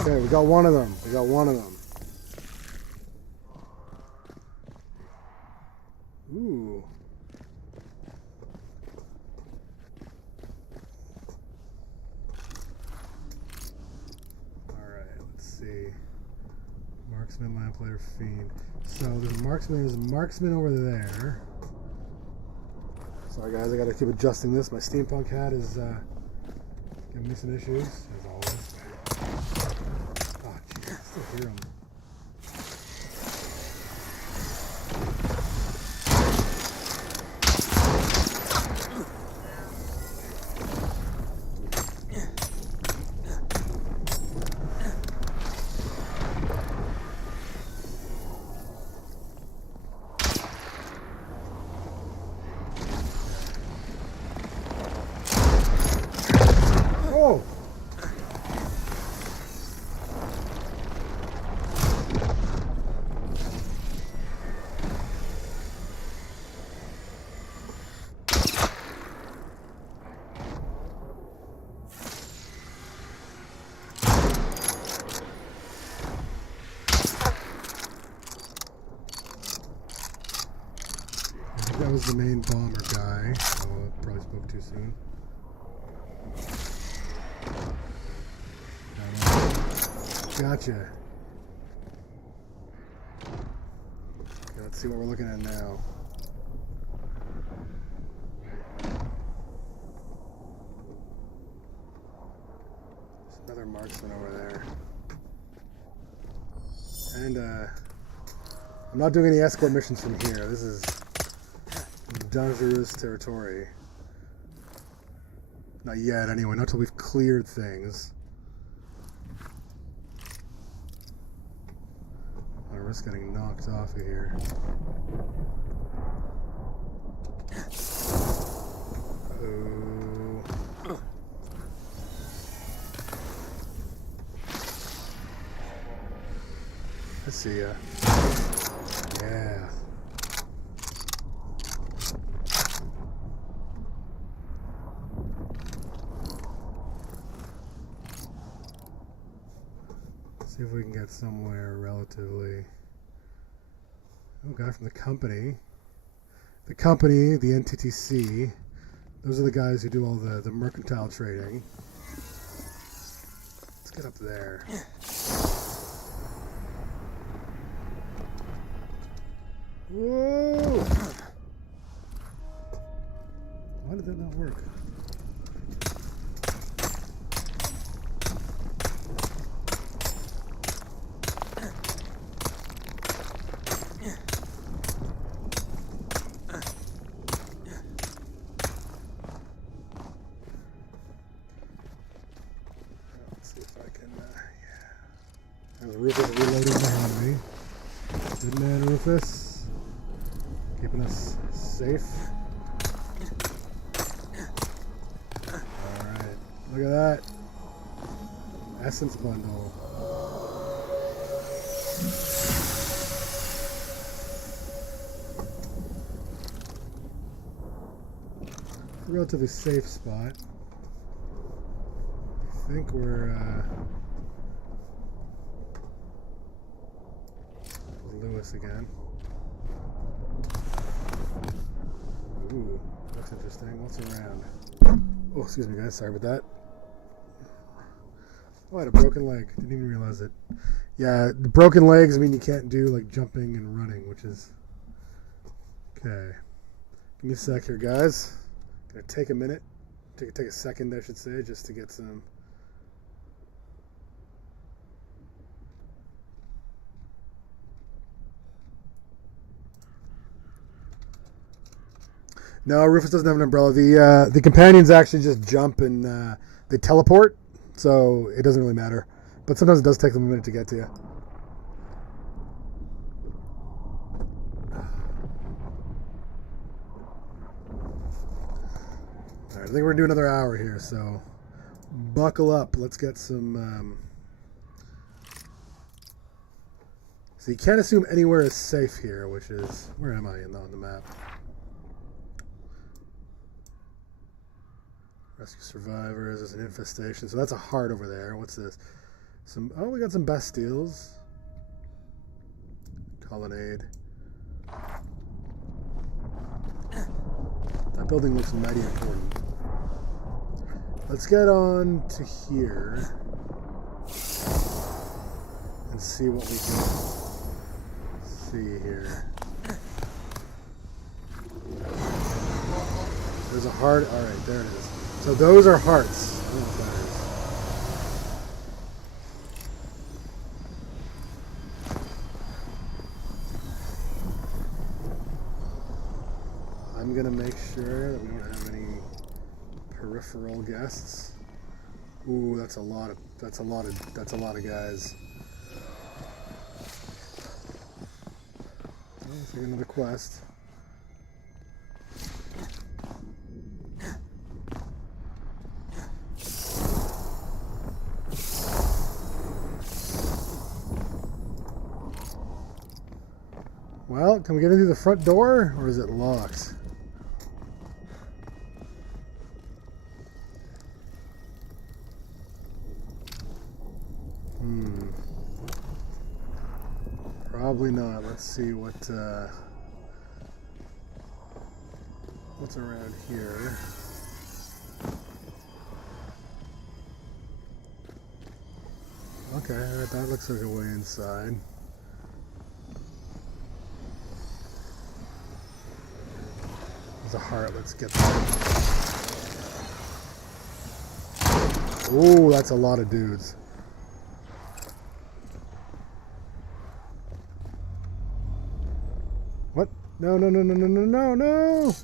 Okay, we got one of them. We got one of them. Ooh. Alright, let's see. Marksman, lamplighter, fiend. So there's a marksman over there. Sorry guys, I gotta keep adjusting this. My steampunk hat is giving me some issues, as always. Oh jeez, I still hear him. Oh! I think that was the main bomber guy. Oh, I probably spoke too soon. Gotcha. Okay, let's see what we're looking at now. There's another marksman over there. And I'm not doing any escort missions from here. This is dangerous territory. Not yet, anyway. Not till we've cleared things. I risk getting knocked off of here. Oh. I see ya. Yeah. See if we can get somewhere relatively. Oh, guy from the company. The company, the NTTC. Those are the guys who do all the mercantile trading. Let's get up there. Whoa! Why did that not work? Rufus reloading behind me. Good man, Rufus. Keeping us safe. Alright. Look at that. Essence bundle. It's a relatively safe spot. I think we're Lewis again. Ooh, that's interesting. What's around? Oh, excuse me, guys. Sorry about that. Oh, I had a broken leg. Didn't even realize it. Yeah, the broken legs mean you can't do like jumping and running, which is okay. Give me a sec here, guys. Gonna take a minute. Take a second, I should say, just to get some. No, Rufus doesn't have an umbrella. The companions actually just jump and they teleport, so it doesn't really matter. But sometimes it does take them a minute to get to you. All right, I think we're gonna do another hour here, so buckle up. Let's get some. So you can't assume anywhere is safe here, which is where am I on the map? Rescue survivors. There's an infestation. So that's a heart over there. What's this? We got some Bastilles. Colonnade. That building looks mighty important. Let's get on to here and see what we can see here. There's a heart. All right, there it is. So those are hearts. I don't know what that is. I'm gonna make sure that we don't have any peripheral guests. Ooh, that's a lot of guys. Let's take another quest. Well, can we get in through the front door, or is it locked? Probably not. Let's see what's around here. Okay, alright, that looks like a way inside. There's a heart, let's get that. Ooh, that's a lot of dudes. What? No, no, no, no, no, no, no, no!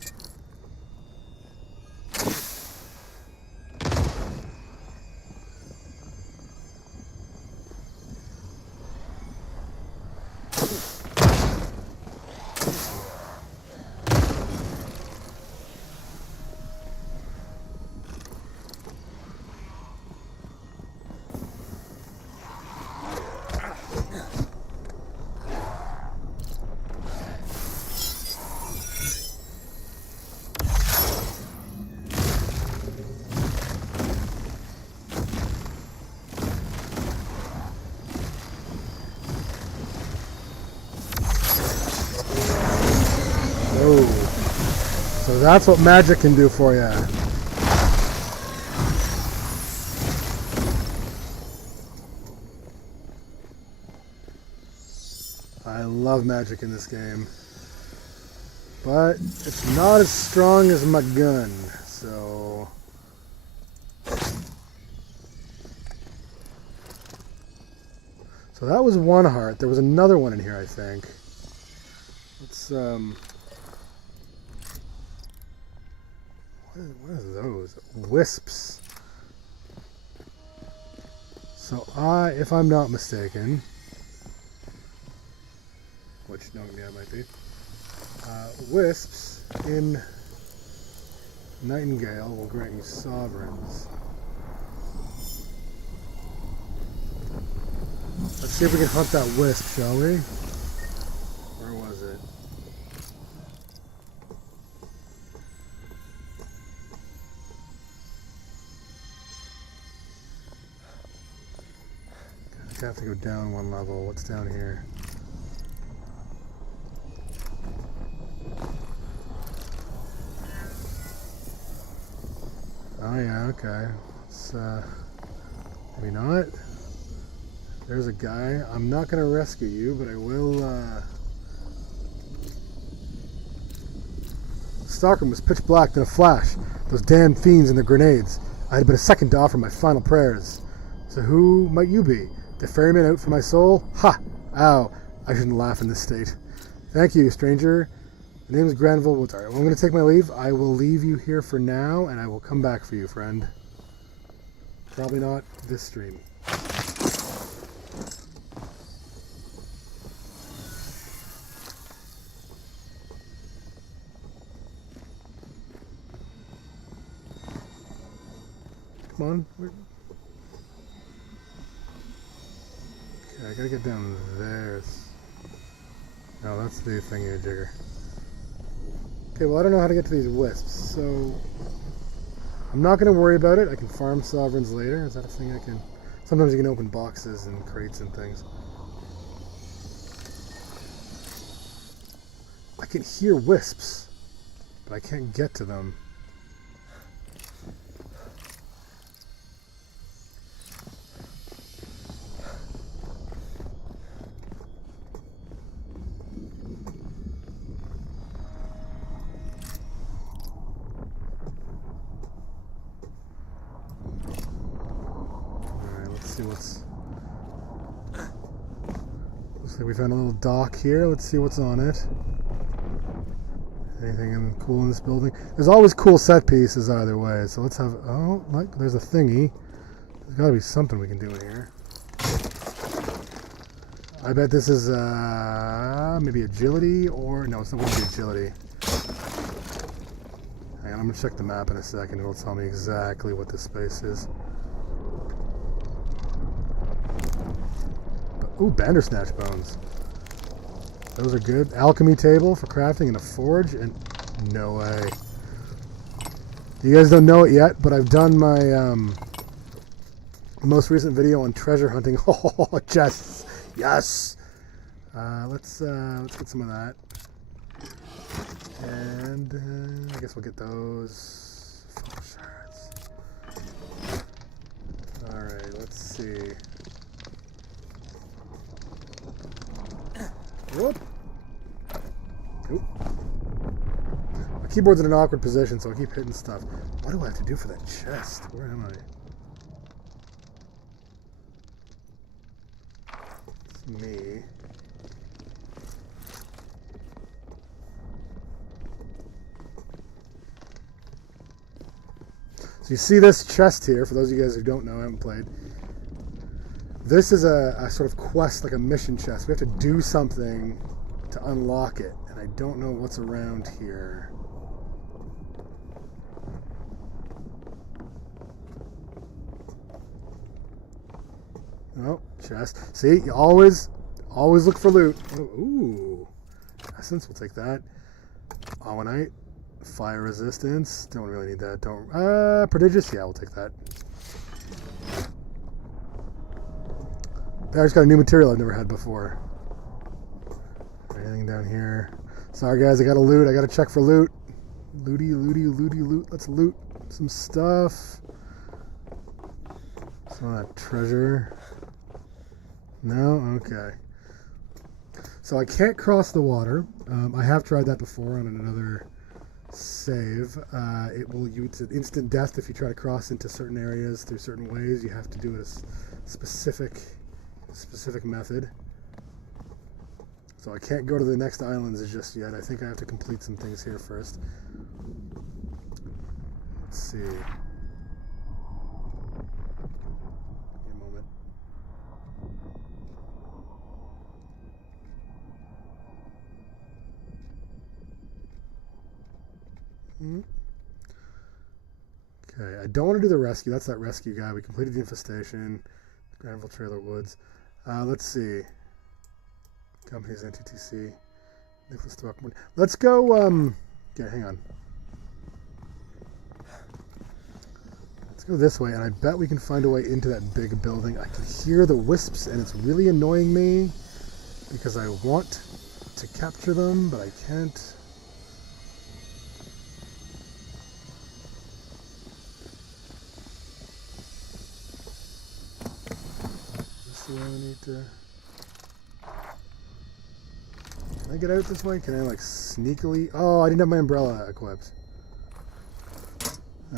So that's what magic can do for you. I love magic in this game, but it's not as strong as my gun, so... So that was one heart. There was another one in here, I think. Let's, what are those? Wisps. So if I'm not mistaken, which yeah, might be, wisps in Nightingale will grant you sovereigns. Let's see if we can hunt that wisp, shall we? Where was it? I have to go down one level. What's down here? Oh yeah, okay. It's maybe not. There's a guy. I'm not gonna rescue you, but I will stalk him was pitch black in a flash. Those damn fiends and their grenades. I had but a second to offer my final prayers. So who might you be? The ferryman out for my soul? Ha! Ow! I shouldn't laugh in this state. Thank you, stranger. The name is Anvil. Well, sorry, I'm going to take my leave. I will leave you here for now, and I will come back for you, friend. Probably not this stream. Come on. Okay, I gotta get down there. No, that's the thingy jigger. Okay, well I don't know how to get to these wisps, so I'm not gonna worry about it. I can farm sovereigns later. Is that a thing I can? Sometimes you can open boxes and crates and things. I can hear wisps, but I can't get to them. Looks like we found a little dock here. Let's see what's on it. Anything cool in this building? There's always cool set pieces either way. So let's have... Oh, look, there's a thingy. There's got to be something we can do in here. I bet this is maybe agility or... No, it's not going to be agility. Hang on, I'm going to check the map in a second. It'll tell me exactly what this space is. Ooh, Bandersnatch bones. Those are good. Alchemy table for crafting and a forge. And no way. You guys don't know it yet, but I've done my most recent video on treasure hunting. Oh, yes, yes. Let's get some of that. And I guess we'll get those shards. All right, let's see. Whoop. Oop. My keyboard's in an awkward position, so I keep hitting stuff. What do I have to do for that chest? Where am I? It's me. So you see this chest here, for those of you guys who don't know, I haven't played. This is a sort of quest, like a mission chest. We have to do something to unlock it, and I don't know what's around here. Oh, chest. See, you always look for loot. Ooh, essence, we'll take that. Awenite, fire resistance. Don't really need that. Don't. Prodigious. Yeah, we'll take that. I just got a new material I've never had before. Anything down here? Sorry guys, I gotta loot. I gotta check for loot. Looty, looty, looty, loot. Let's loot some stuff. Some of that treasure. No? Okay. So I can't cross the water. I have tried that before on another save. It will use an instant death if you try to cross into certain areas through certain ways. You have to do it a specific method. So I can't go to the next islands just yet. I think I have to complete some things here first. Let's see. Give me a moment. Okay, I don't want to do the rescue. That's that rescue guy. We completed the infestation. The Anvil Trailer Woods. Let's see. Companies NTTC. Nicholas Throckmorton. Let's go. Yeah, hang on. Let's go this way, and I bet we can find a way into that big building. I can hear the wisps, and it's really annoying me because I want to capture them, but I can't. Is this the way I need to? Can I get out this way? Can I like sneakily? Oh, I didn't have my umbrella equipped.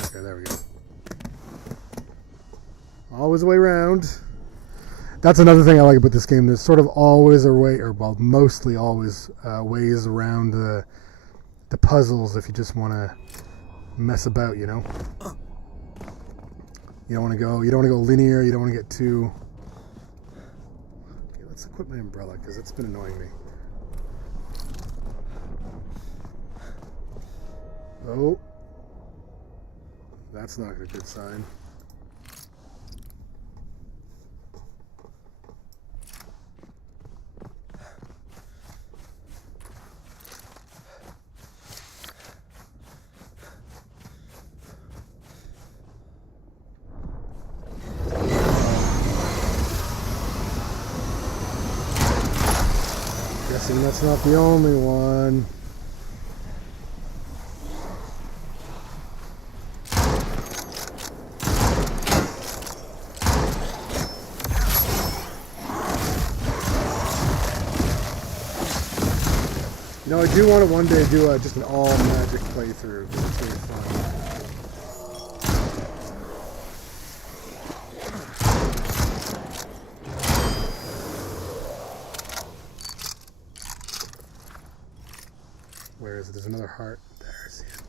Okay, there we go. Always a way around. That's another thing I like about this game. There's sort of always a way, or well, mostly always ways around the puzzles if you just want to mess about, you know. You don't want to go linear. You don't want to get too. Okay, let's equip my umbrella because it's been annoying me. Oh, that's not a good sign. Guessing that's not the only one. You know, I do want to one day do just an all magic playthrough. It's really fun. Where is it? There's another heart. There, I see it.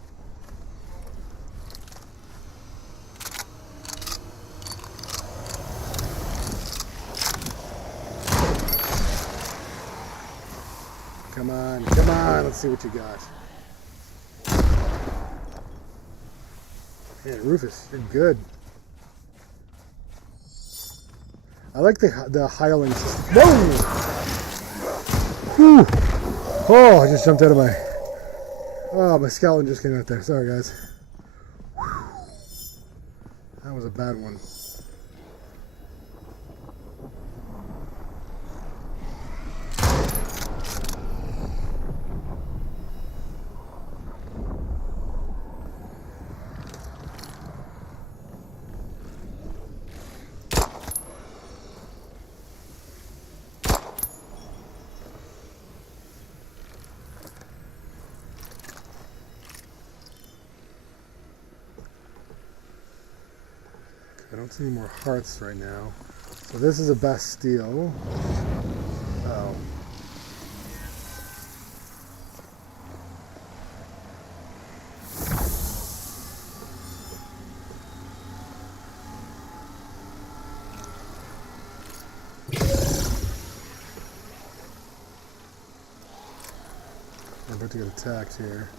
Come on, come on, let's see what you got. Man, Rufus, you're good. I like the hireling system. Whoa! Whew. Oh, I just jumped out of my... Oh, my skeleton just came out there. Sorry, guys. Whew. That was a bad one. I don't see any more hearts right now. So this is a Bastille. Oh. I'm about to get attacked here.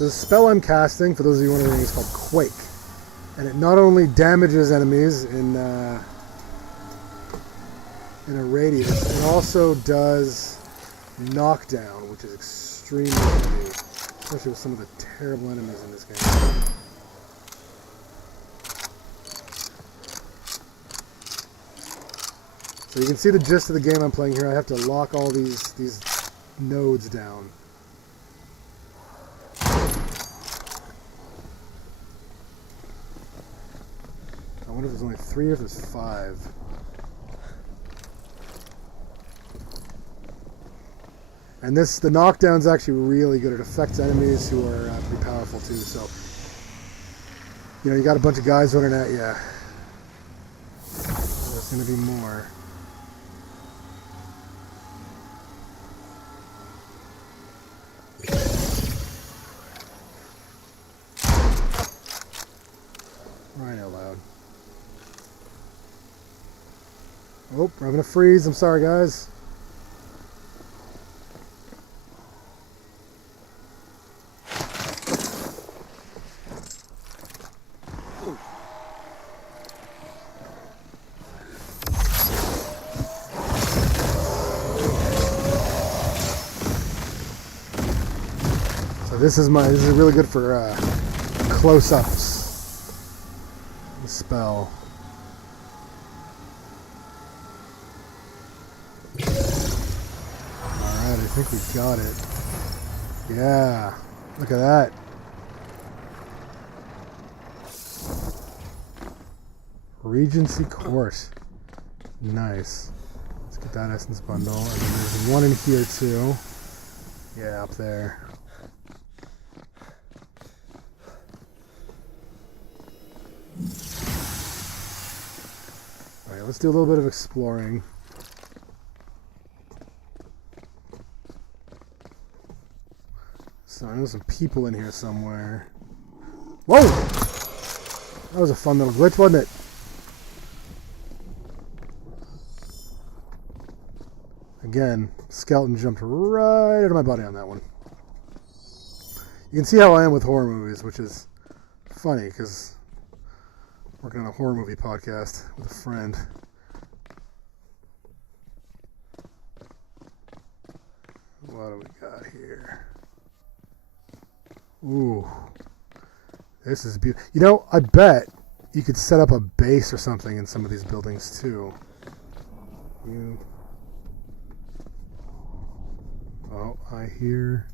The spell I'm casting, for those of you wondering, is called Quake. And it not only damages enemies in a radius, it also does knockdown, which is extremely heavy, especially with some of the terrible enemies in this game. So you can see the gist of the game I'm playing here. I have to lock all these nodes down. I wonder if there's only 3 or if there's 5. And the knockdown's actually really good. It affects enemies who are pretty powerful too. So, you know, you got a bunch of guys running at you. Let's going to be more. Right out loud. Oh, we're having a freeze. I'm sorry, guys. So this is really good for close-ups. The spell. Alright, I think we got it. Yeah, look at that. Regency Court. Nice. Let's get that essence bundle. And then there's one in here too. Yeah, up there. Alright, let's do a little bit of exploring. So I know some people in here somewhere. Whoa! That was a fun little glitch, wasn't it? Again, skeleton jumped right out of my body on that one. You can see how I am with horror movies, which is funny because I'm working on a horror movie podcast with a friend. What do we got here? Ooh. This is beautiful. You know, I bet you could set up a base or something in some of these buildings too. Oh, I hear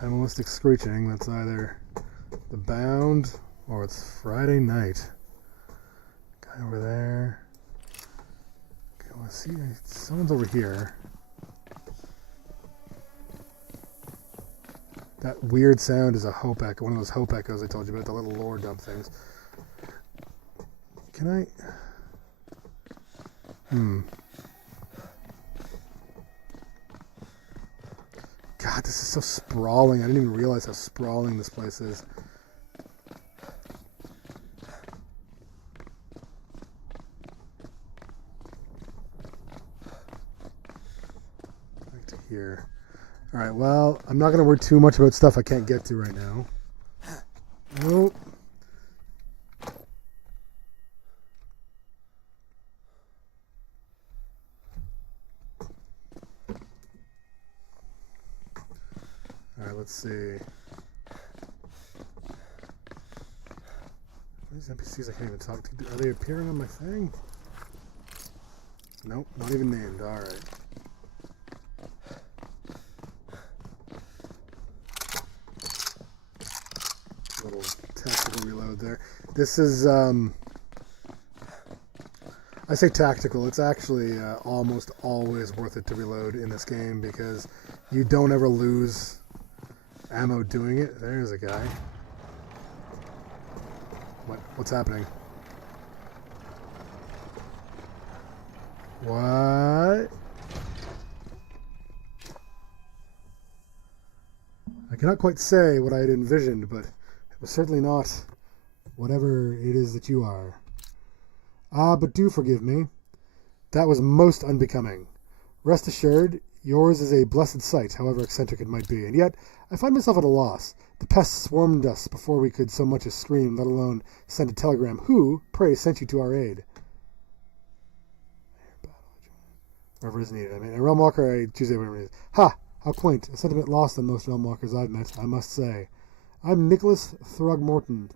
animalistic screeching. That's either the Bound or it's Friday night. Guy over there. Okay, I want to see. Someone's over here. That weird sound is a hope echo. One of those hope echoes I told you about, the little lore dump things. Can I? God, this is so sprawling. I didn't even realize how sprawling this place is. Back to here. Alright, well, I'm not going to worry too much about stuff I can't get to right now. Nope. Alright, let's see. These NPCs I can't even talk to. Are they appearing on my thing? Nope, not even named. Alright. Little tactical reload there. This is, I say tactical. It's actually almost always worth it to reload in this game because you don't ever lose ammo doing it. There's a guy. What's happening? What? I cannot quite say what I had envisioned, but it was certainly not whatever it is that you are. But do forgive me. That was most unbecoming. Rest assured, yours is a blessed sight, however eccentric it might be, and yet I find myself at a loss. The pests swarmed us before we could so much as scream, let alone send a telegram. Who, pray, sent you to our aid? Wherever is needed. I mean, a Realmwalker, I choose whatever it is. Ha! How quaint. A sentiment lost on most Realmwalkers I've met, I must say. I'm Nicholas Throckmorton,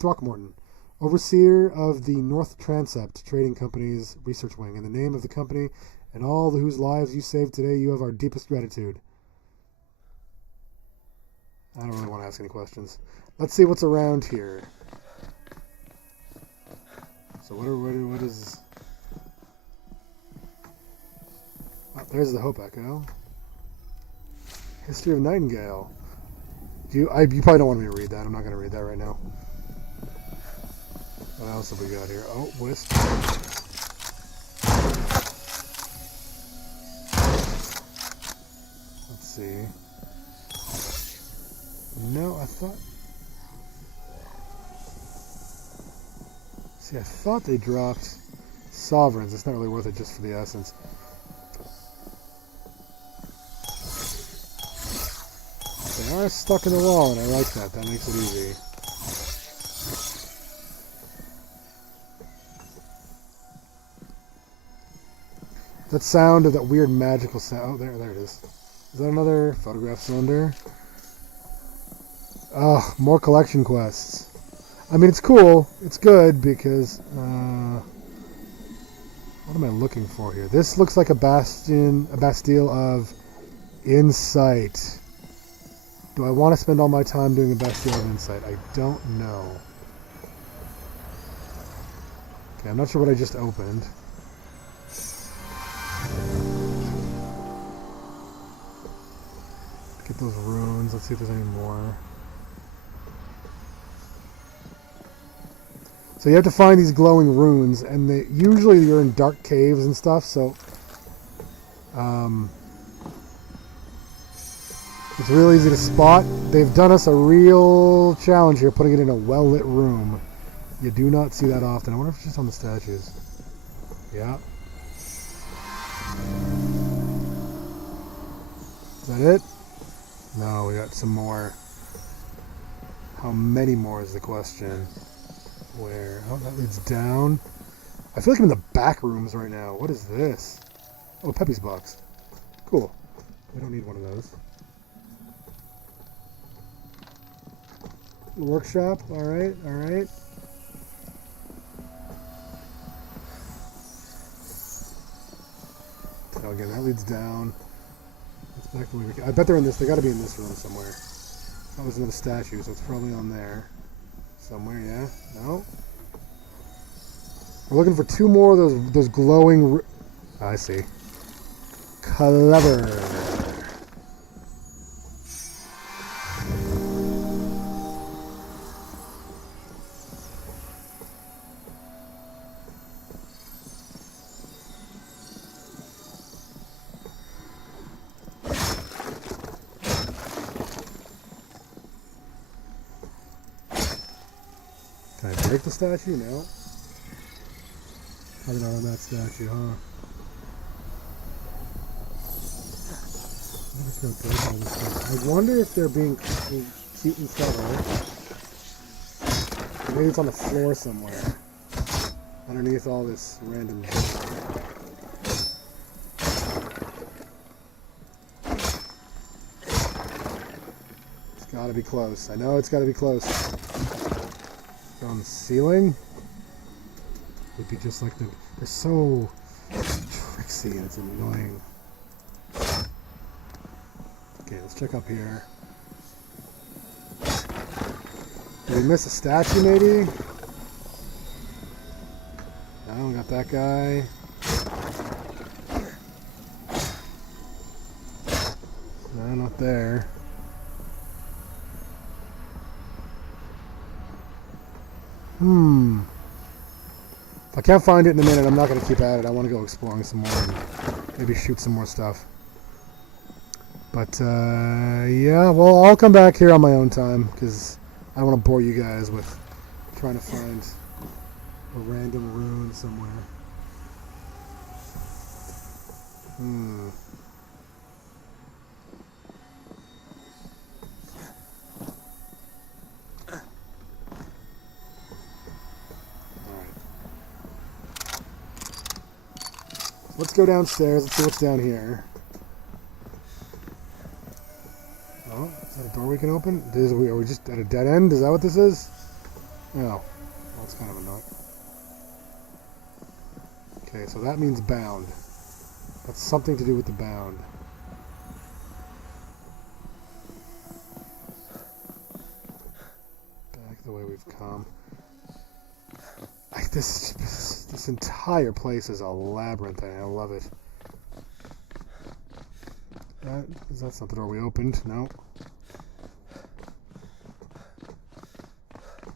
overseer of the North Transept Trading Company's research wing. In the name of the company and all whose lives you saved today, you have our deepest gratitude. I don't really want to ask any questions. Let's see what's around here. So what is... Oh, there's the Hope Echo. History of Nightingale. You probably don't want me to read that. I'm not going to read that right now. What else have we got here? Oh, Wisp. see. No, I thought... See, I thought they dropped sovereigns. It's not really worth it just for the essence. They are stuck in the wall, and I like that. That makes it easy. That sound of that weird magical sound. Oh, there it is. Is that another photograph cylinder? Oh, more collection quests. I mean, it's cool. It's good because... what am I looking for here? This looks like a Bastille of Insight. Do I want to spend all my time doing a Bastille of Insight? I don't know. Okay, I'm not sure what I just opened. Get those runes. Let's see if there's any more. So you have to find these glowing runes, and usually you're in dark caves and stuff, so it's real easy to spot. They've done us a real challenge here, putting it in a well-lit room. You do not see that often. I wonder if it's just on the statues. Yeah. Is that it? No, we got some more. How many more is the question? Where? Oh, that leads down. I feel like I'm in the back rooms right now. What is this? Oh, Peppy's box. Cool. We don't need one of those. Workshop. Alright, alright. So again, that leads down. That's back the way I bet they're in this. They gotta be in this room somewhere. That was another statue, so it's probably on there. Somewhere, yeah? No? We're looking for two more of those glowing... I see. Clever. Can I break the statue? No. Probably not on that statue, huh? I'm just gonna break all this stuff. I wonder if they're being cute and clever. Maybe it's on the floor somewhere. Underneath all this random shit. It's gotta be close. I know it's gotta be close. On the ceiling would be just like they're so tricksy and it's annoying. Okay, let's check up here. Did we miss a statue maybe? No, we got that guy. No, not there. If I can't find it in a minute, I'm not going to keep at it. I want to go exploring some more and maybe shoot some more stuff. But, yeah, well, I'll come back here on my own time because I don't want to bore you guys with trying to find a random rune somewhere. Let's go downstairs. Let's see what's down here. Oh, is that a door we can open? Are we just at a dead end? Is that what this is? Oh, well, that's kind of annoying. Okay, so that means bound. That's something to do with the bound. Back the way we've come. This entire place is a labyrinth. I love it. Is that not the door we opened? No.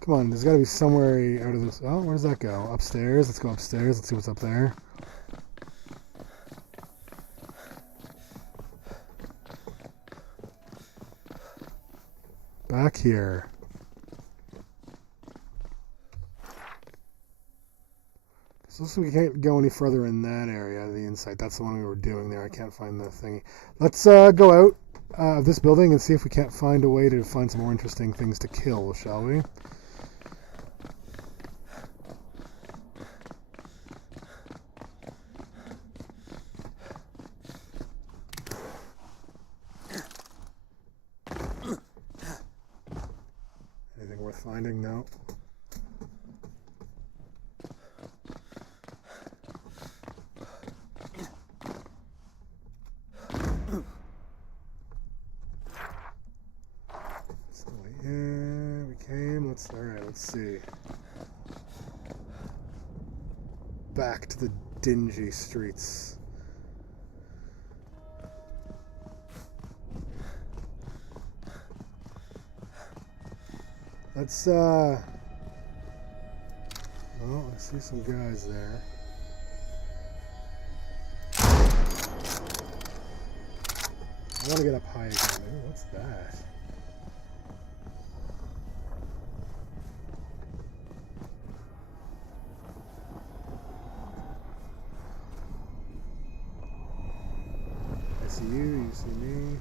Come on, there's got to be somewhere out of this. Oh, where does that go? Upstairs. Let's go upstairs. Let's see what's up there. Back here. So we can't go any further in that area, the insight. That's the one we were doing there. I can't find the thingy. Let's go out of this building and see if we can't find a way to find some more interesting things to kill, shall we? Anything worth finding? No. Alright, let's see. Back to the dingy streets. Let's, oh, I see some guys there. I want to get up high again. Ooh, what's that? You see me.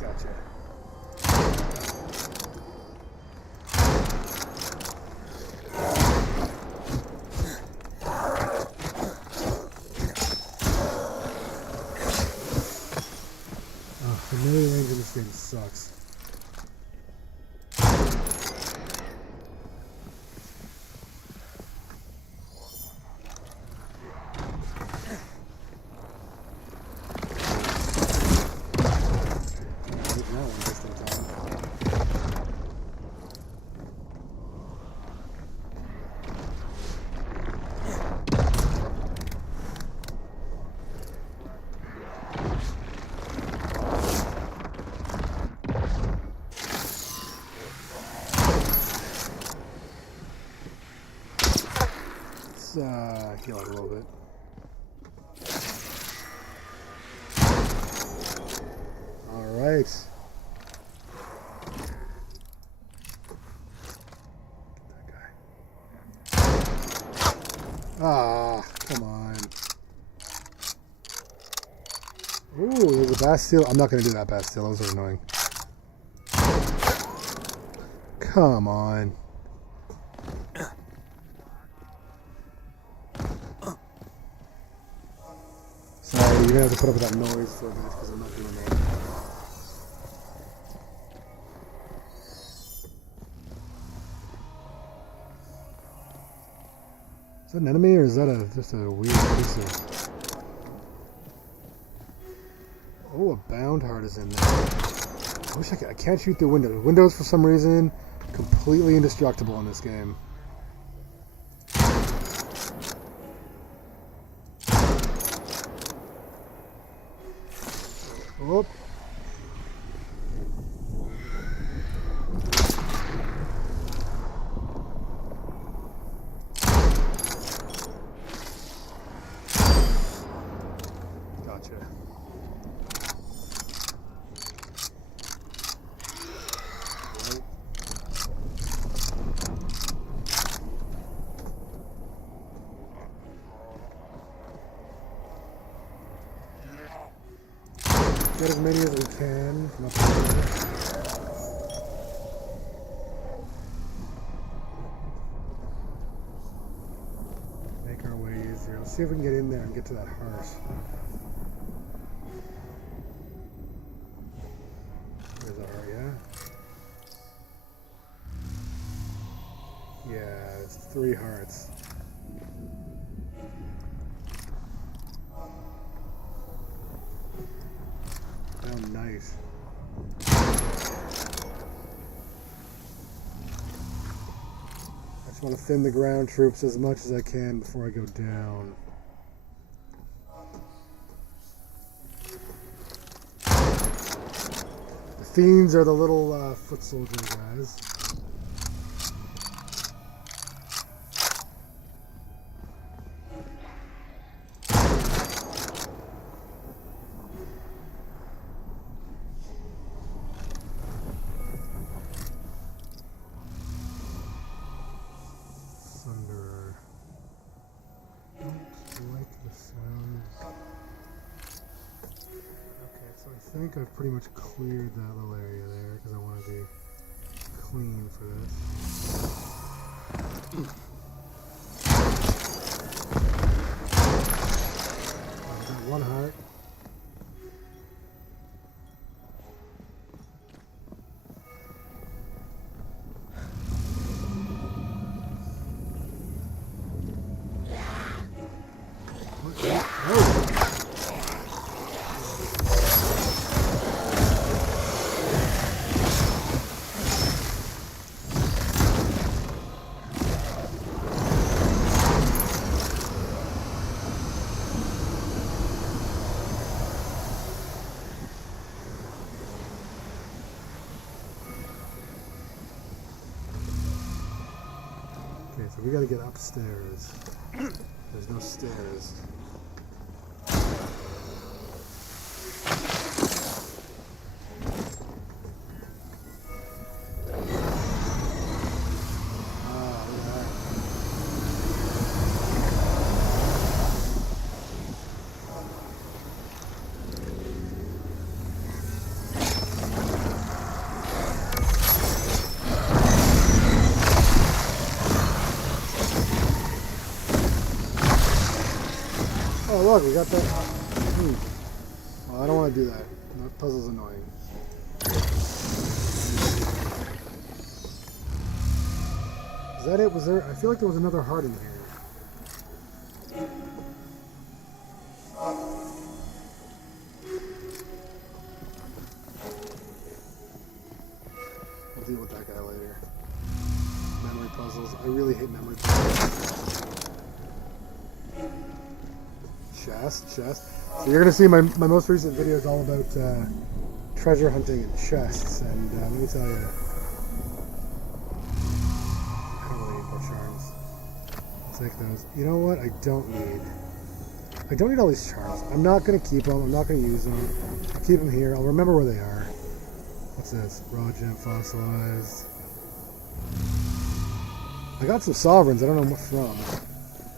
Gotcha. Oh, the melee range in this game sucks. Heal it a little bit. All right. Get that guy. Ah, come on. Ooh, there's a Bastille. I'm not going to do that Bastille. Those are annoying. Come on. Sorry, you're going to have to put up with that noise for a minute because I'm not doing that. Is that an enemy or is that just a weird piece of... Oh, a bound heart is in there. I wish I can't shoot through windows. Windows, for some reason, completely indestructible in this game. Whoop. Gotcha. Get as many as we can. Make our way easier. Let's see if we can get in there and get to that heart. There's the heart, yeah? Yeah, it's 3 hearts. Oh, nice. I just want to thin the ground troops as much as I can before I go down. The fiends are the little foot soldier guys. think I've pretty much cleared that little area there because I want to be clean for this. I've got one heart. Okay, so we gotta get upstairs. There's no stairs. Oh look, we got that. Oh, I don't want to do that. That puzzle's annoying. Is that it? Was there? I feel like there was another heart in here. We'll deal with that guy later. Memory puzzles. I really hate memory puzzles. Chest. So you're going to see my most recent video is all about treasure hunting and chests, and let me tell you, I don't really need more charms. I'll take those. You know what? I don't need all these charms. I'm not going to keep them. I'm not going to use them. I'll keep them here. I'll remember where they are. What's this? Raw gem fossilized. I got some sovereigns. I don't know what from.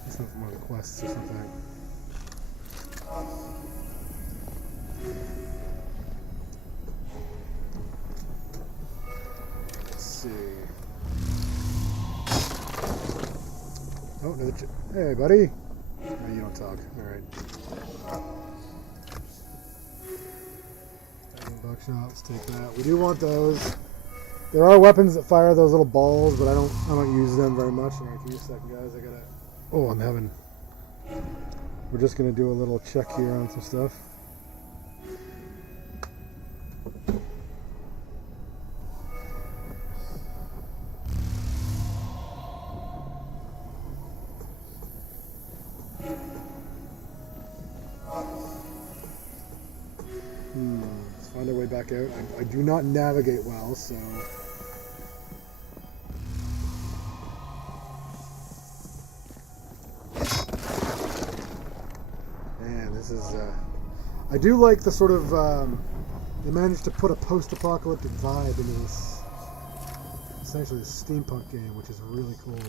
It's not from one of the quests or something. Oh, another hey, buddy. No, you don't talk. Alright. Buckshot, let's take that. We do want those. There are weapons that fire those little balls, but I don't use them very much. Alright, give me a second, guys. I gotta. Oh, I'm having. We're just gonna do a little check here on some stuff. Let's find our way back out. I do not navigate well, so... Man, this is... I do like the sort of... they managed to put a post-apocalyptic vibe into this... essentially this steampunk game, which is really cool.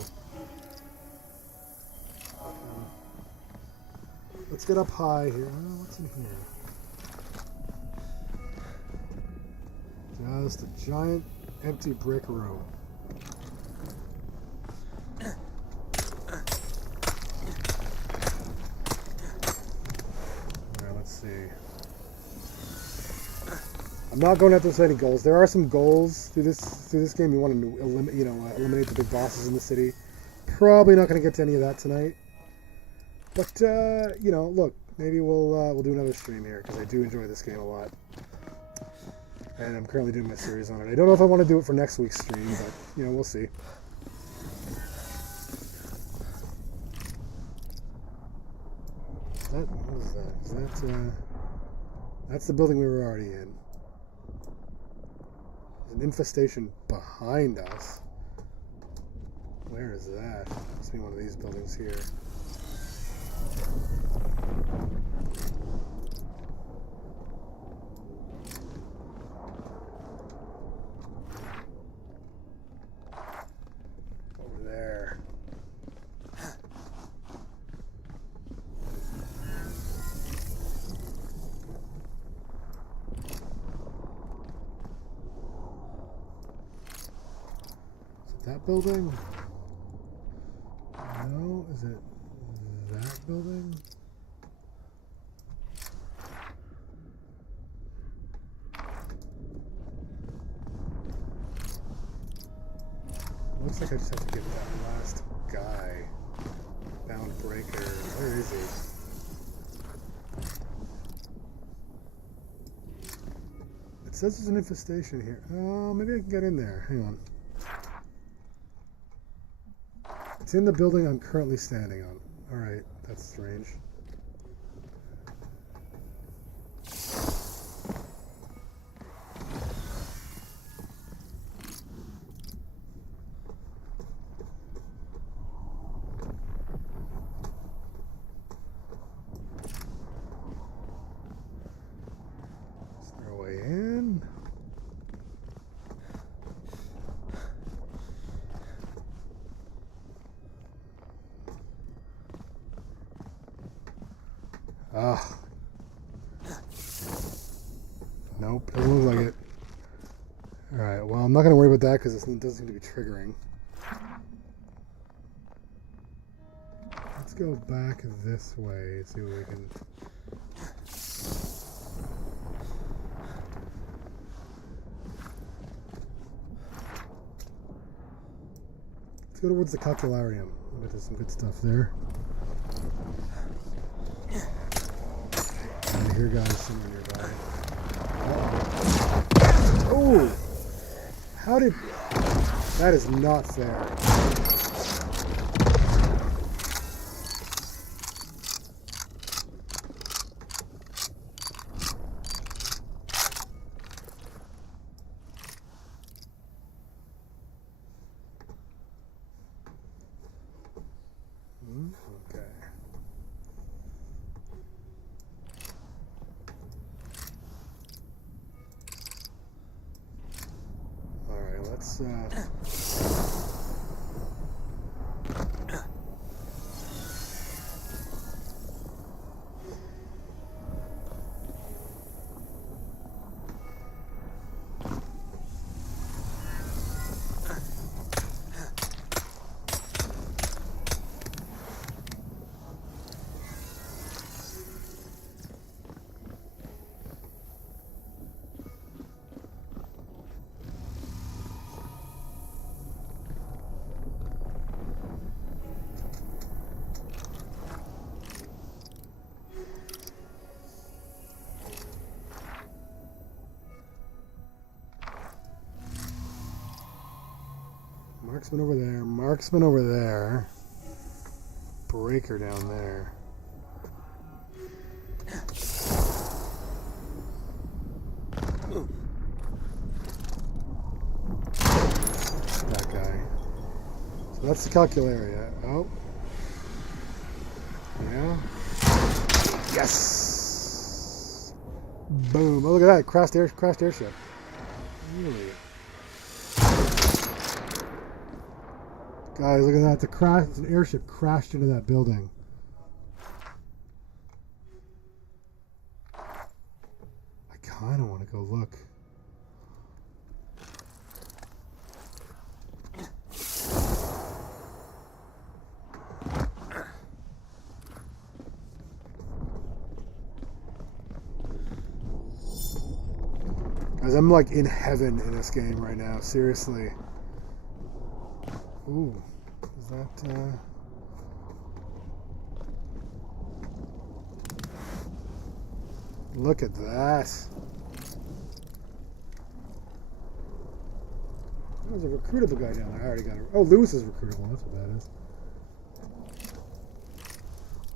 Let's get up high here. What's in here? Just a giant empty brick room. Alright, let's see. I'm not going after any goals. There are some goals through this game. You want to eliminate the big bosses in the city. Probably not going to get to any of that tonight. But look, maybe we'll do another stream here because I do enjoy this game a lot. And I'm currently doing my series on it. I don't know if I want to do it for next week's stream, but, we'll see. What is that? Is that, that's the building we were already in. There's an infestation behind us. Where is that? Must be one of these buildings here. that building? No, is it that building? Looks like I just have to get that last guy. Bound breaker. Where is he? It says there's an infestation here. Oh, maybe I can get in there. Hang on. It's in the building I'm currently standing on. Alright, that's strange. Is there a way in? Ah. Nope, doesn't look like it. Alright, well, I'm not going to worry about that because it doesn't seem to be triggering. Let's go back this way and see what we can... Let's go towards the calcularium. I bet there's some good stuff there. I hear guys somewhere nearby. Oh! How did... That is not fair. Okay. Alright, let's Marksman over there, marksman over there, breaker down there. That guy. So that's the calcularia. Oh. Yeah. Yes! Boom. Oh, look at that. Crashed airship. Really? Guys, look at that. An airship crashed into that building. I kind of want to go look. Guys, I'm like in heaven in this game right now. Seriously. Ooh, is that, look at that. There's a recruitable guy down there. I already got it. Oh, Lewis is recruitable. That's what that is.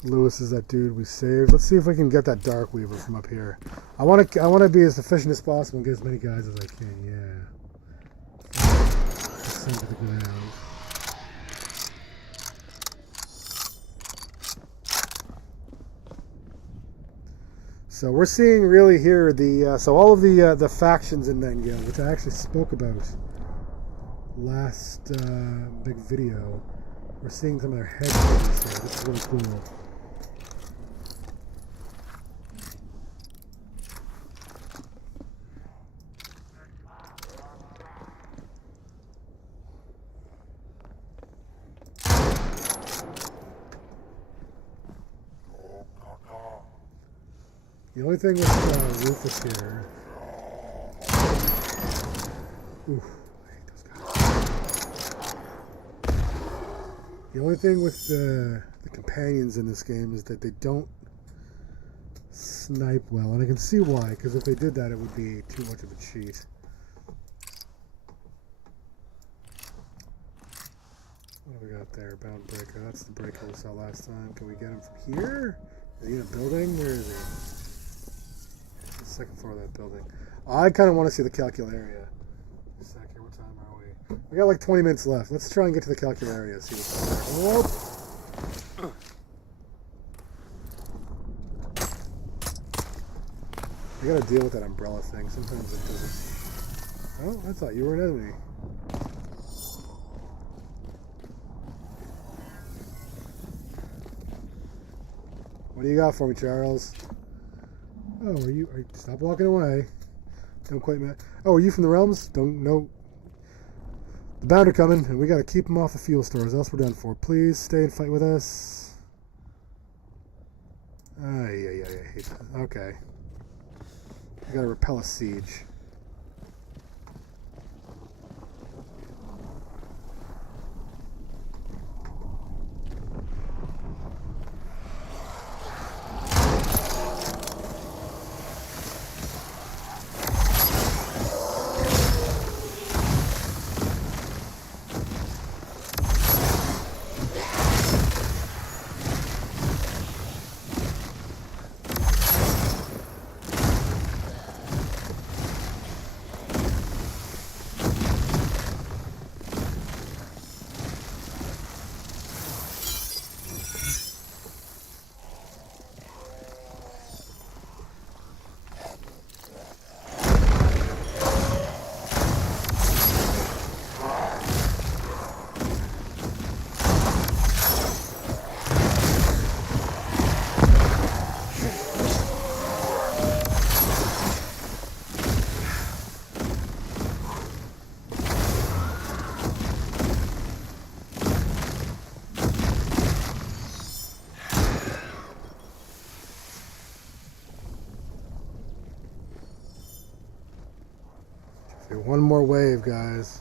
Lewis is that dude we saved. Let's see if we can get that Dark Weaver from up here. I want to be as efficient as possible and get as many guys as I can. Yeah. Send to the ground. So we're seeing really here the so all of the factions in Nightingale, which I actually spoke about last big video. We're seeing some of their headquarters here. This is really cool. The only thing with Rufus here... Oof, I hate those guys. The only thing with the companions in this game is that they don't snipe well, and I can see why, because if they did that, it would be too much of a cheat. What do we got there? Bound breaker. That's the breaker we saw last time. Can we get him from here? Is he in a building? Where is he? The second floor of that building. I kind of want to see the calcularia. A sec here. What time are we? We got like 20 minutes left. Let's try and get to the calcularia. See what's there. Whoop. I gotta deal with that umbrella thing. Sometimes it doesn't. Oh, I thought you were an enemy. What do you got for me, Charles? Oh, are you stop walking away. Don't quite matter. Oh, are you from the realms? Don't know. The bound are coming, and we gotta keep them off the fuel stores, else we're done for. Please stay and fight with us. I hate that. Okay. We gotta repel a siege. One more wave, guys.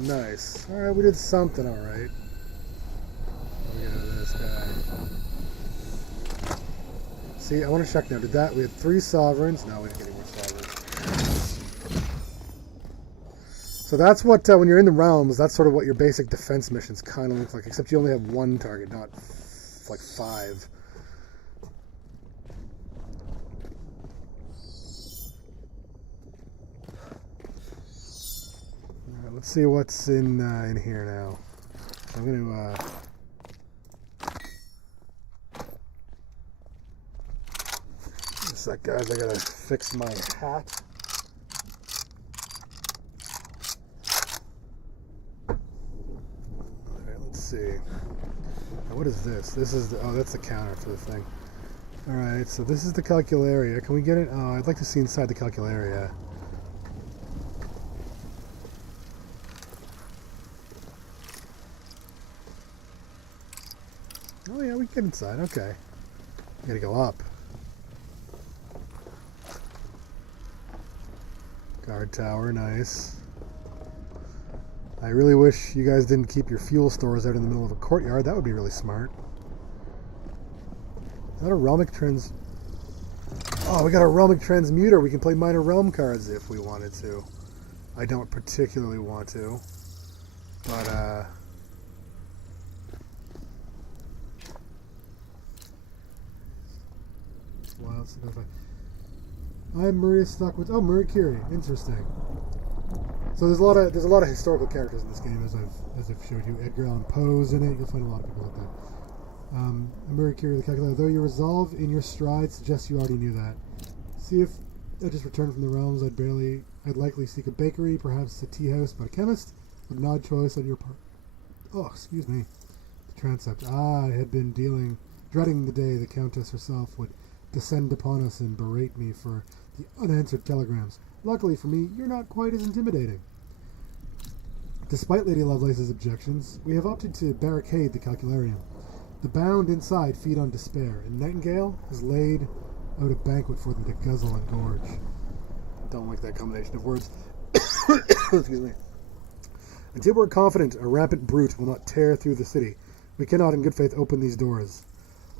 Nice. Alright, we did something alright. Let me get rid of this guy. See, I want to check now. Did that? We had 3 sovereigns. No, we didn't get any more sovereigns. So that's what, when you're in the realms, that's sort of what your basic defense missions kind of look like, except you only have 1 target, not like 5. Let's see what's in here now. I'm going to just a sec, guys. I gotta fix my hat. Alright, let's see. Now, what is this? This is the, oh, that's the counter for the thing. Alright, so this is the calcularia. Can we get it? Oh, I'd like to see inside the calcularia. Oh yeah, we can get inside. Okay. We gotta go up. Guard tower, nice. I really wish you guys didn't keep your fuel stores out in the middle of a courtyard. That would be really smart. Is that a realmic trans... Oh, we got a realmic transmuter. We can play minor realm cards if we wanted to. I don't particularly want to. But, wild stuff. I'm Maria Stockwitz. Oh, Marie Curie. Interesting. So there's a lot of historical characters in this game, as I've showed you. Edgar Allan Poe's in it. You'll find a lot of people like that. Marie Curie, the calculator. Though your resolve in your stride suggests you already knew that. See if I just returned from the realms. I'd likely seek a bakery, perhaps a tea house, but a chemist. An odd choice on your part. Oh, excuse me. The transept. I had been dreading the day the Countess herself would descend upon us and berate me for the unanswered telegrams. Luckily for me, you're not quite as intimidating. Despite Lady Lovelace's objections, we have opted to barricade the calcularium. The bound inside feed on despair, and Nightingale has laid out a banquet for them to guzzle and gorge. Don't like that combination of words. Excuse me. Until we're confident a rampant brute will not tear through the city, we cannot in good faith open these doors.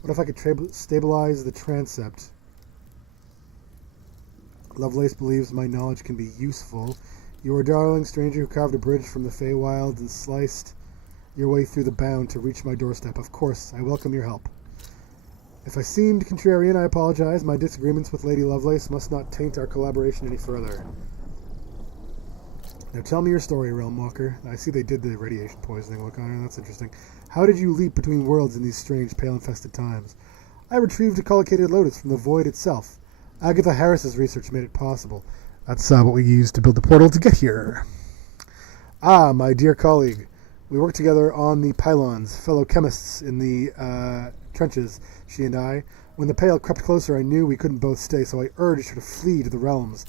What if I could stabilize the transept? Lovelace believes my knowledge can be useful. You are a darling stranger who carved a bridge from the Feywilds and sliced your way through the bound to reach my doorstep. Of course, I welcome your help. If I seemed contrarian, I apologize. My disagreements with Lady Lovelace must not taint our collaboration any further. Now tell me your story, Realm Walker. I see they did the radiation poisoning look on her. That's interesting. How did you leap between worlds in these strange, pale-infested times? I retrieved a collocated lotus from the void itself. Agatha Harris's research made it possible. That's what we used to build the portal to get here. Ah, my dear colleague. We worked together on the pylons, fellow chemists in the trenches, she and I. When the Pale crept closer, I knew we couldn't both stay, so I urged her to flee to the realms.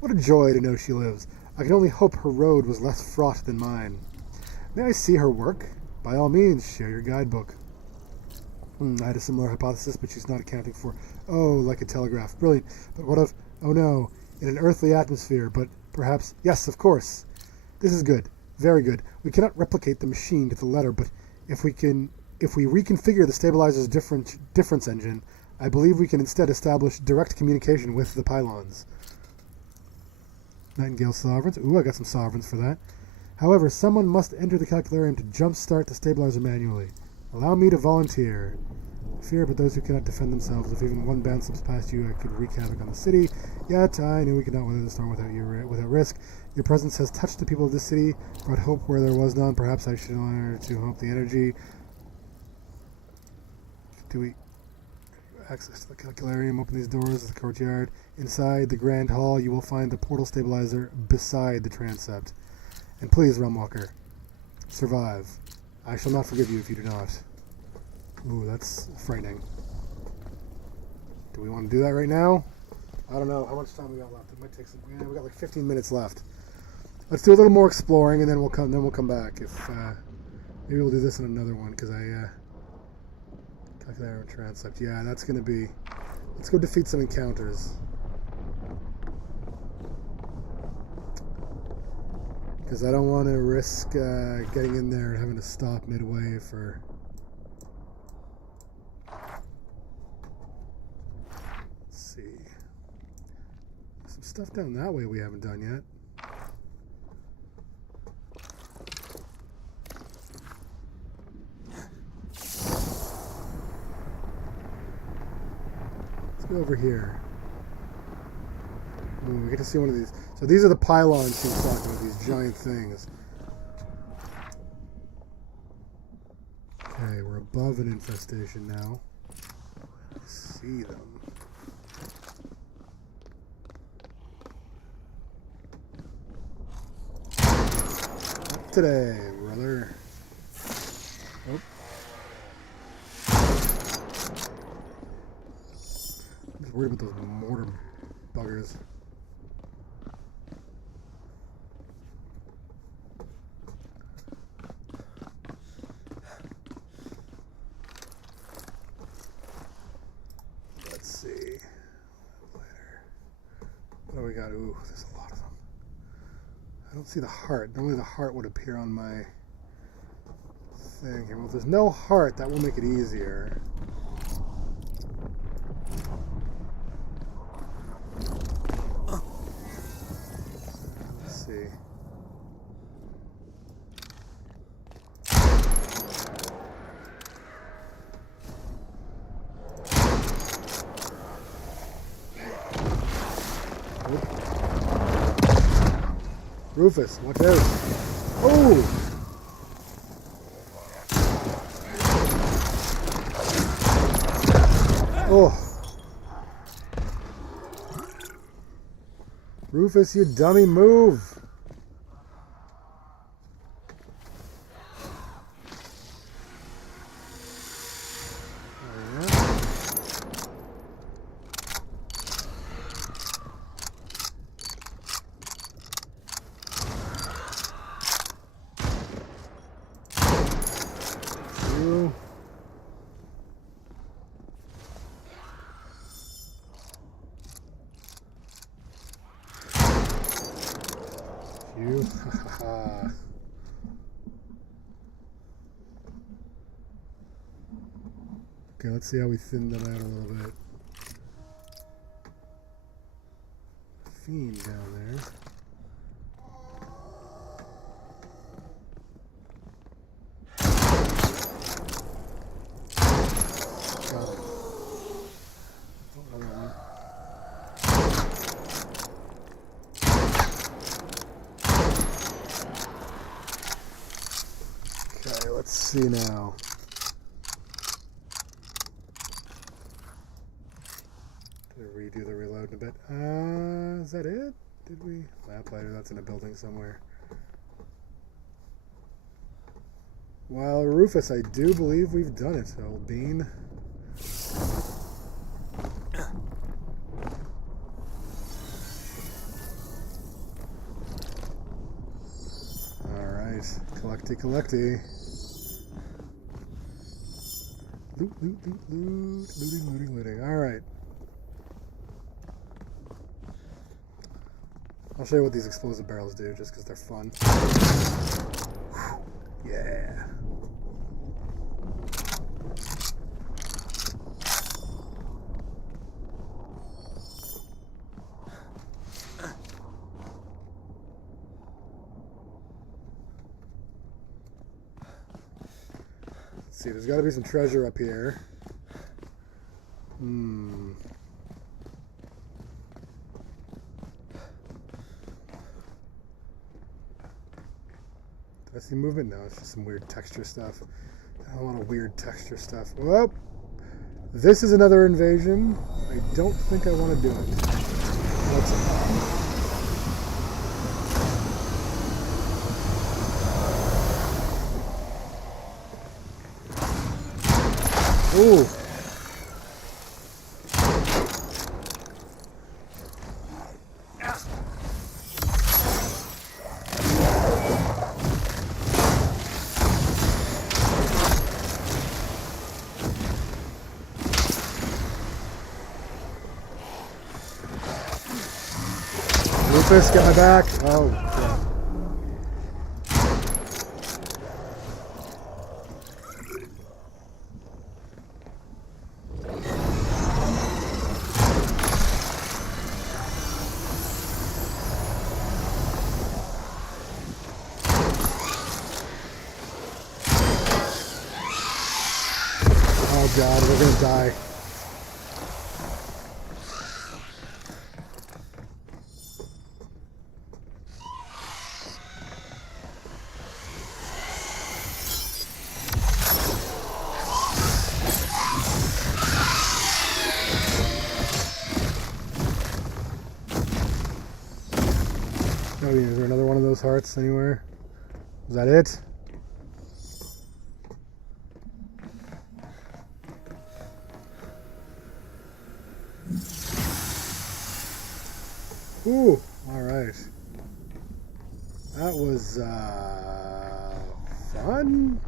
What a joy to know she lives. I can only hope her road was less fraught than mine. May I see her work? By all means, share your guidebook. I had a similar hypothesis, but she's not accounting for... Oh, like a telegraph. Brilliant. But what of... Oh no, in an earthly atmosphere, but perhaps... Yes, of course. This is good. Very good. We cannot replicate the machine to the letter, but if we reconfigure the stabilizer's difference engine, I believe we can instead establish direct communication with the pylons. Nightingale sovereigns. Ooh, I got some sovereigns for that. However, someone must enter the calcularium to jumpstart the stabilizer manually. Allow me to volunteer. Fear but those who cannot defend themselves. If even one band slips past you, I could wreak havoc on the city. Yet I knew we could not weather the storm without risk. Your presence has touched the people of this city, brought hope where there was none. Perhaps I should learn to hope the energy. Do we access to the calcularium? Open these doors of the courtyard. Inside the grand hall, you will find the portal stabilizer beside the transept. And please, Realm Walker, survive. I shall not forgive you if you do not. Ooh, that's frightening. Do we want to do that right now? I don't know how much time we got left. It might take some. Yeah, we got like 15 minutes left. Let's do a little more exploring, and then we'll come back. If maybe we'll do this in another one because calculator transept. Yeah, that's gonna be. Let's go defeat some encounters. Because I don't want to risk getting in there and having to stop midway for... Let's see. Some stuff down that way we haven't done yet. Let's go over here. Ooh, we get to see one of these. So these are the pylons he was talking about, these giant things. Okay, we're above an infestation now. I see them. Not today, brother. Oh. I'm just worried about those mortar buggers. What do we got? Ooh, there's a lot of them. I don't see the heart. Normally the heart would appear on my thing here. Well, if there's no heart, that will make it easier. Let's see. Rufus, watch out. Oh! Oh. Rufus, you dummy, move! You. Okay, let's see how we thin them out a little bit. Fiend down there. Got it. Oh, another one. Okay, let's see now. Redo the reload in a bit. Is that it? Did we? Lamplighter, that's in a building somewhere. Well, Rufus, I do believe we've done it, old bean. Alright. Collecty. Loot. Looting. Alright. I'll show you what these explosive barrels do, just because they're fun. Yeah. Let's see, there's got to be some treasure up here. I see movement? No, it's just some weird texture stuff. A lot of weird texture stuff. Well, this is another invasion. I don't think I want to do it. Let's Ooh. Rufus, get my back. Oh, crap. Oh God, we're gonna die. Oh, is there another one of those hearts anywhere? Is that it? Ooh, alright. That was, fun?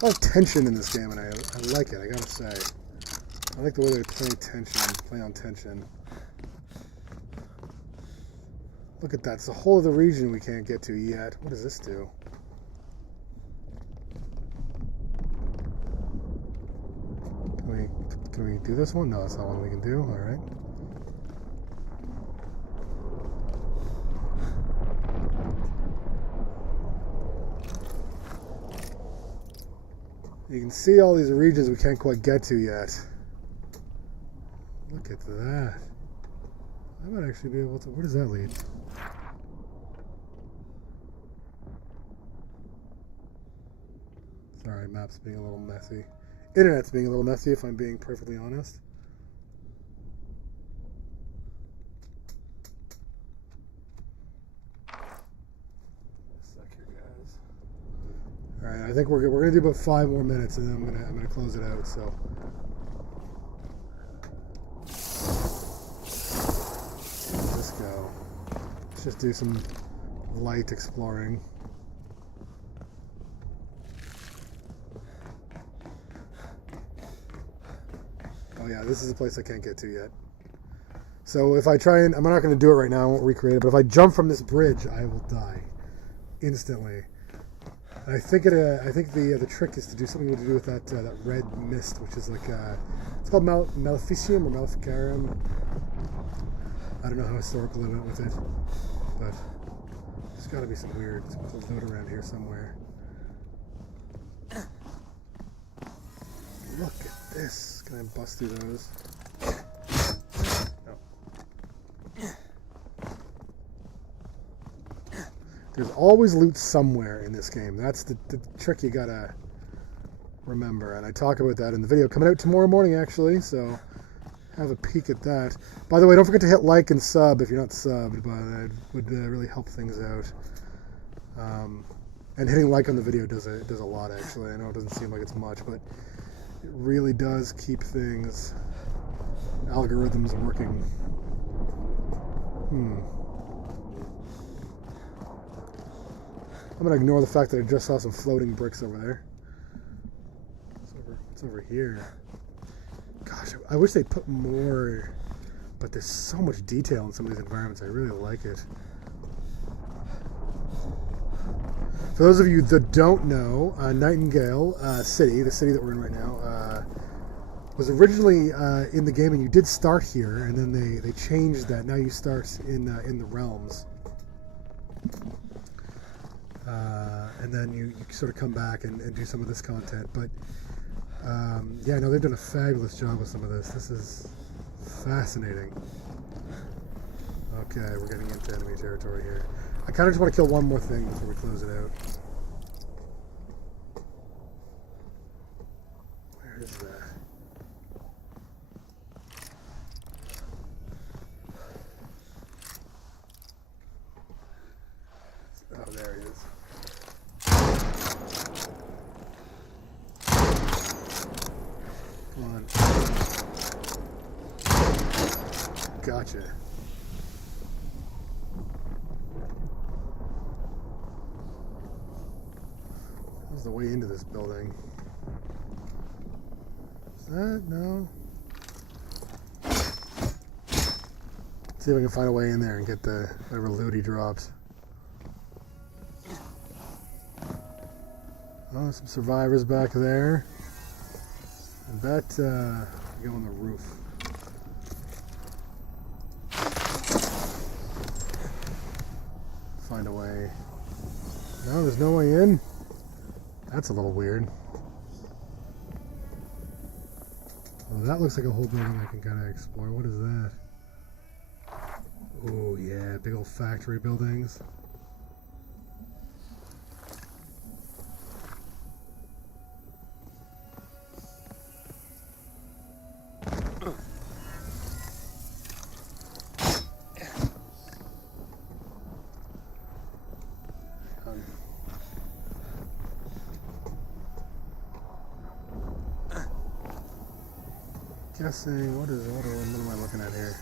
A lot of tension in this game, and I like it, I gotta say. I like the way they play on tension. Look at that, it's a whole other region we can't get to yet. What does this do? Can we do this one? No, that's not one we can do. Alright. You can see all these regions we can't quite get to yet. Look at that. I might actually be able to... Where does that lead? Sorry, map's being a little messy. Internet's being a little messy, if I'm being perfectly honest. Alright, I think we're gonna do about 5 more minutes, and then I'm gonna close it out. So, let's go. Let's just do some light exploring. Oh yeah, this is a place I can't get to yet. So if I try and... I'm not going to do it right now, I won't recreate it, but if I jump from this bridge, I will die. Instantly. And I think the trick is to do something to do with that that red mist, which is like... it's called Maleficium or Maleficarum. I don't know how historical I went with it, but there's got to be some weird loot around here somewhere. Look at this. Can I bust through those? No. There's always loot somewhere in this game. That's the trick you gotta remember. And I talk about that in the video coming out tomorrow morning, actually. So have a peek at that. By the way, don't forget to hit like and sub if you're not subbed. But it would really help things out. And hitting like on the video does a lot, actually. I know it doesn't seem like it's much, but it really does keep things, algorithms working. I'm going to ignore the fact that I just saw some floating bricks over there. What's over here? Gosh, I wish they put more, but there's so much detail in some of these environments. I really like it. For those of you that don't know, Nightingale City, the city that we're in right now, was originally in the game, and you did start here, and then they changed that. Now you start in the realms, and then you sort of come back and do some of this content. But yeah, no, they've done a fabulous job with some of this. This is fascinating. Okay, we're getting into enemy territory here. I kind of just want to kill one more thing before we close it out. Where is that? Oh, there he is. Come on. Gotcha. The way into this building. Is that? No. See if I can find a way in there and get the whatever loot he drops. Oh, some survivors back there. I bet go on the roof. Find a way. No, there's no way in. That's a little weird. Well, that looks like a whole building I can kind of explore. What is that? Oh yeah, big old factory buildings. Guessing, what am I looking at here?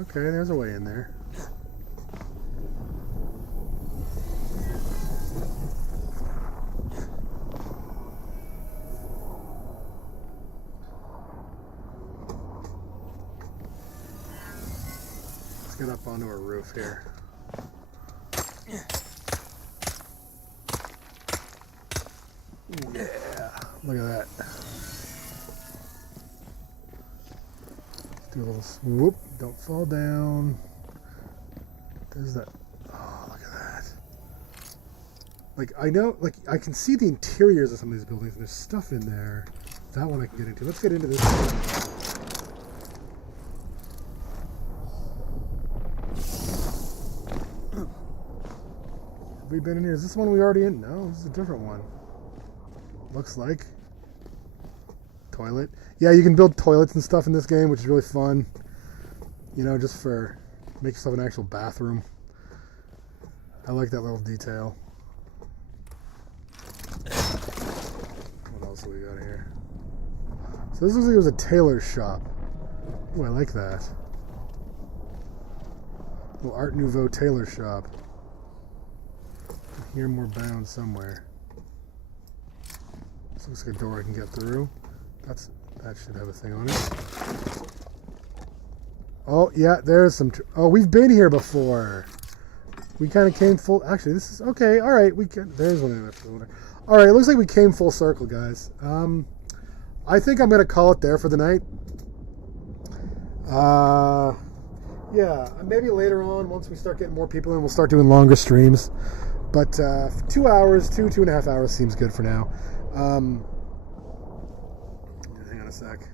Okay, there's a way in there. Let's get up onto a roof here. Yeah, look at that. Do a little swoop, don't fall down. There's that. Oh, look at that. Like, I know, like, I can see the interiors of some of these buildings, and there's stuff in there. That one I can get into. Let's get into this one. we been in here? Is this one we already in? No, this is a different one. Looks like. Toilet. Yeah, you can build toilets and stuff in this game, which is really fun. You know, just for make yourself an actual bathroom. I like that little detail. What else do we got here? So this looks like it was a tailor's shop. Ooh, I like that. Little Art Nouveau tailor shop. Here more bound somewhere. This looks like a door I can get through. That should have a thing on it. Oh yeah, there's some. Oh, we've been here before. We kind of came full. Actually, this is okay. All right, we can. There's one in there. All right, it looks like we came full circle, guys. I think I'm gonna call it there for the night. Yeah, maybe later on, once we start getting more people in, we'll start doing longer streams. But 2 hours, two and a half hours seems good for now. Hang on a sec.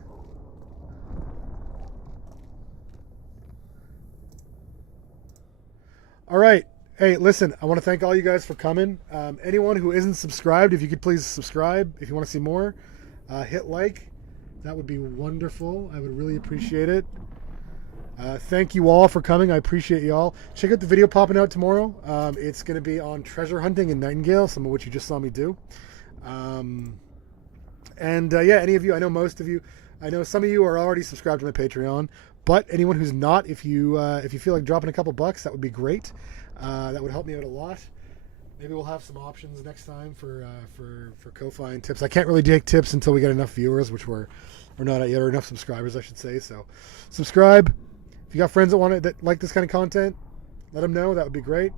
All right. Hey, listen, I want to thank all you guys for coming. Anyone who isn't subscribed, if you could please subscribe if you want to see more. Hit like. That would be wonderful. I would really appreciate it. Thank you all for coming. I appreciate you all. Check out the video popping out tomorrow. It's going to be on treasure hunting in Nightingale, some of which you just saw me do. Yeah, any of you, I know most of you, I know some of you are already subscribed to my Patreon, but anyone who's not, if you feel like dropping a couple bucks, that would be great. That would help me out a lot. Maybe we'll have some options next time for Ko-Fi and tips. I can't really take tips until we get enough viewers, which we're not at yet, or enough subscribers, I should say. So subscribe. If you got friends that like this kind of content, let them know. That would be great.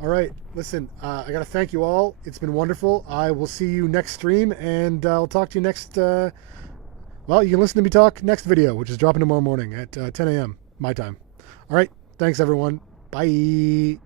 All right, listen, I got to thank you all. It's been wonderful. I will see you next stream, and I'll talk to you next, well, you can listen to me talk next video, which is dropping tomorrow morning at 10 a.m. my time. All right, thanks, everyone. Bye.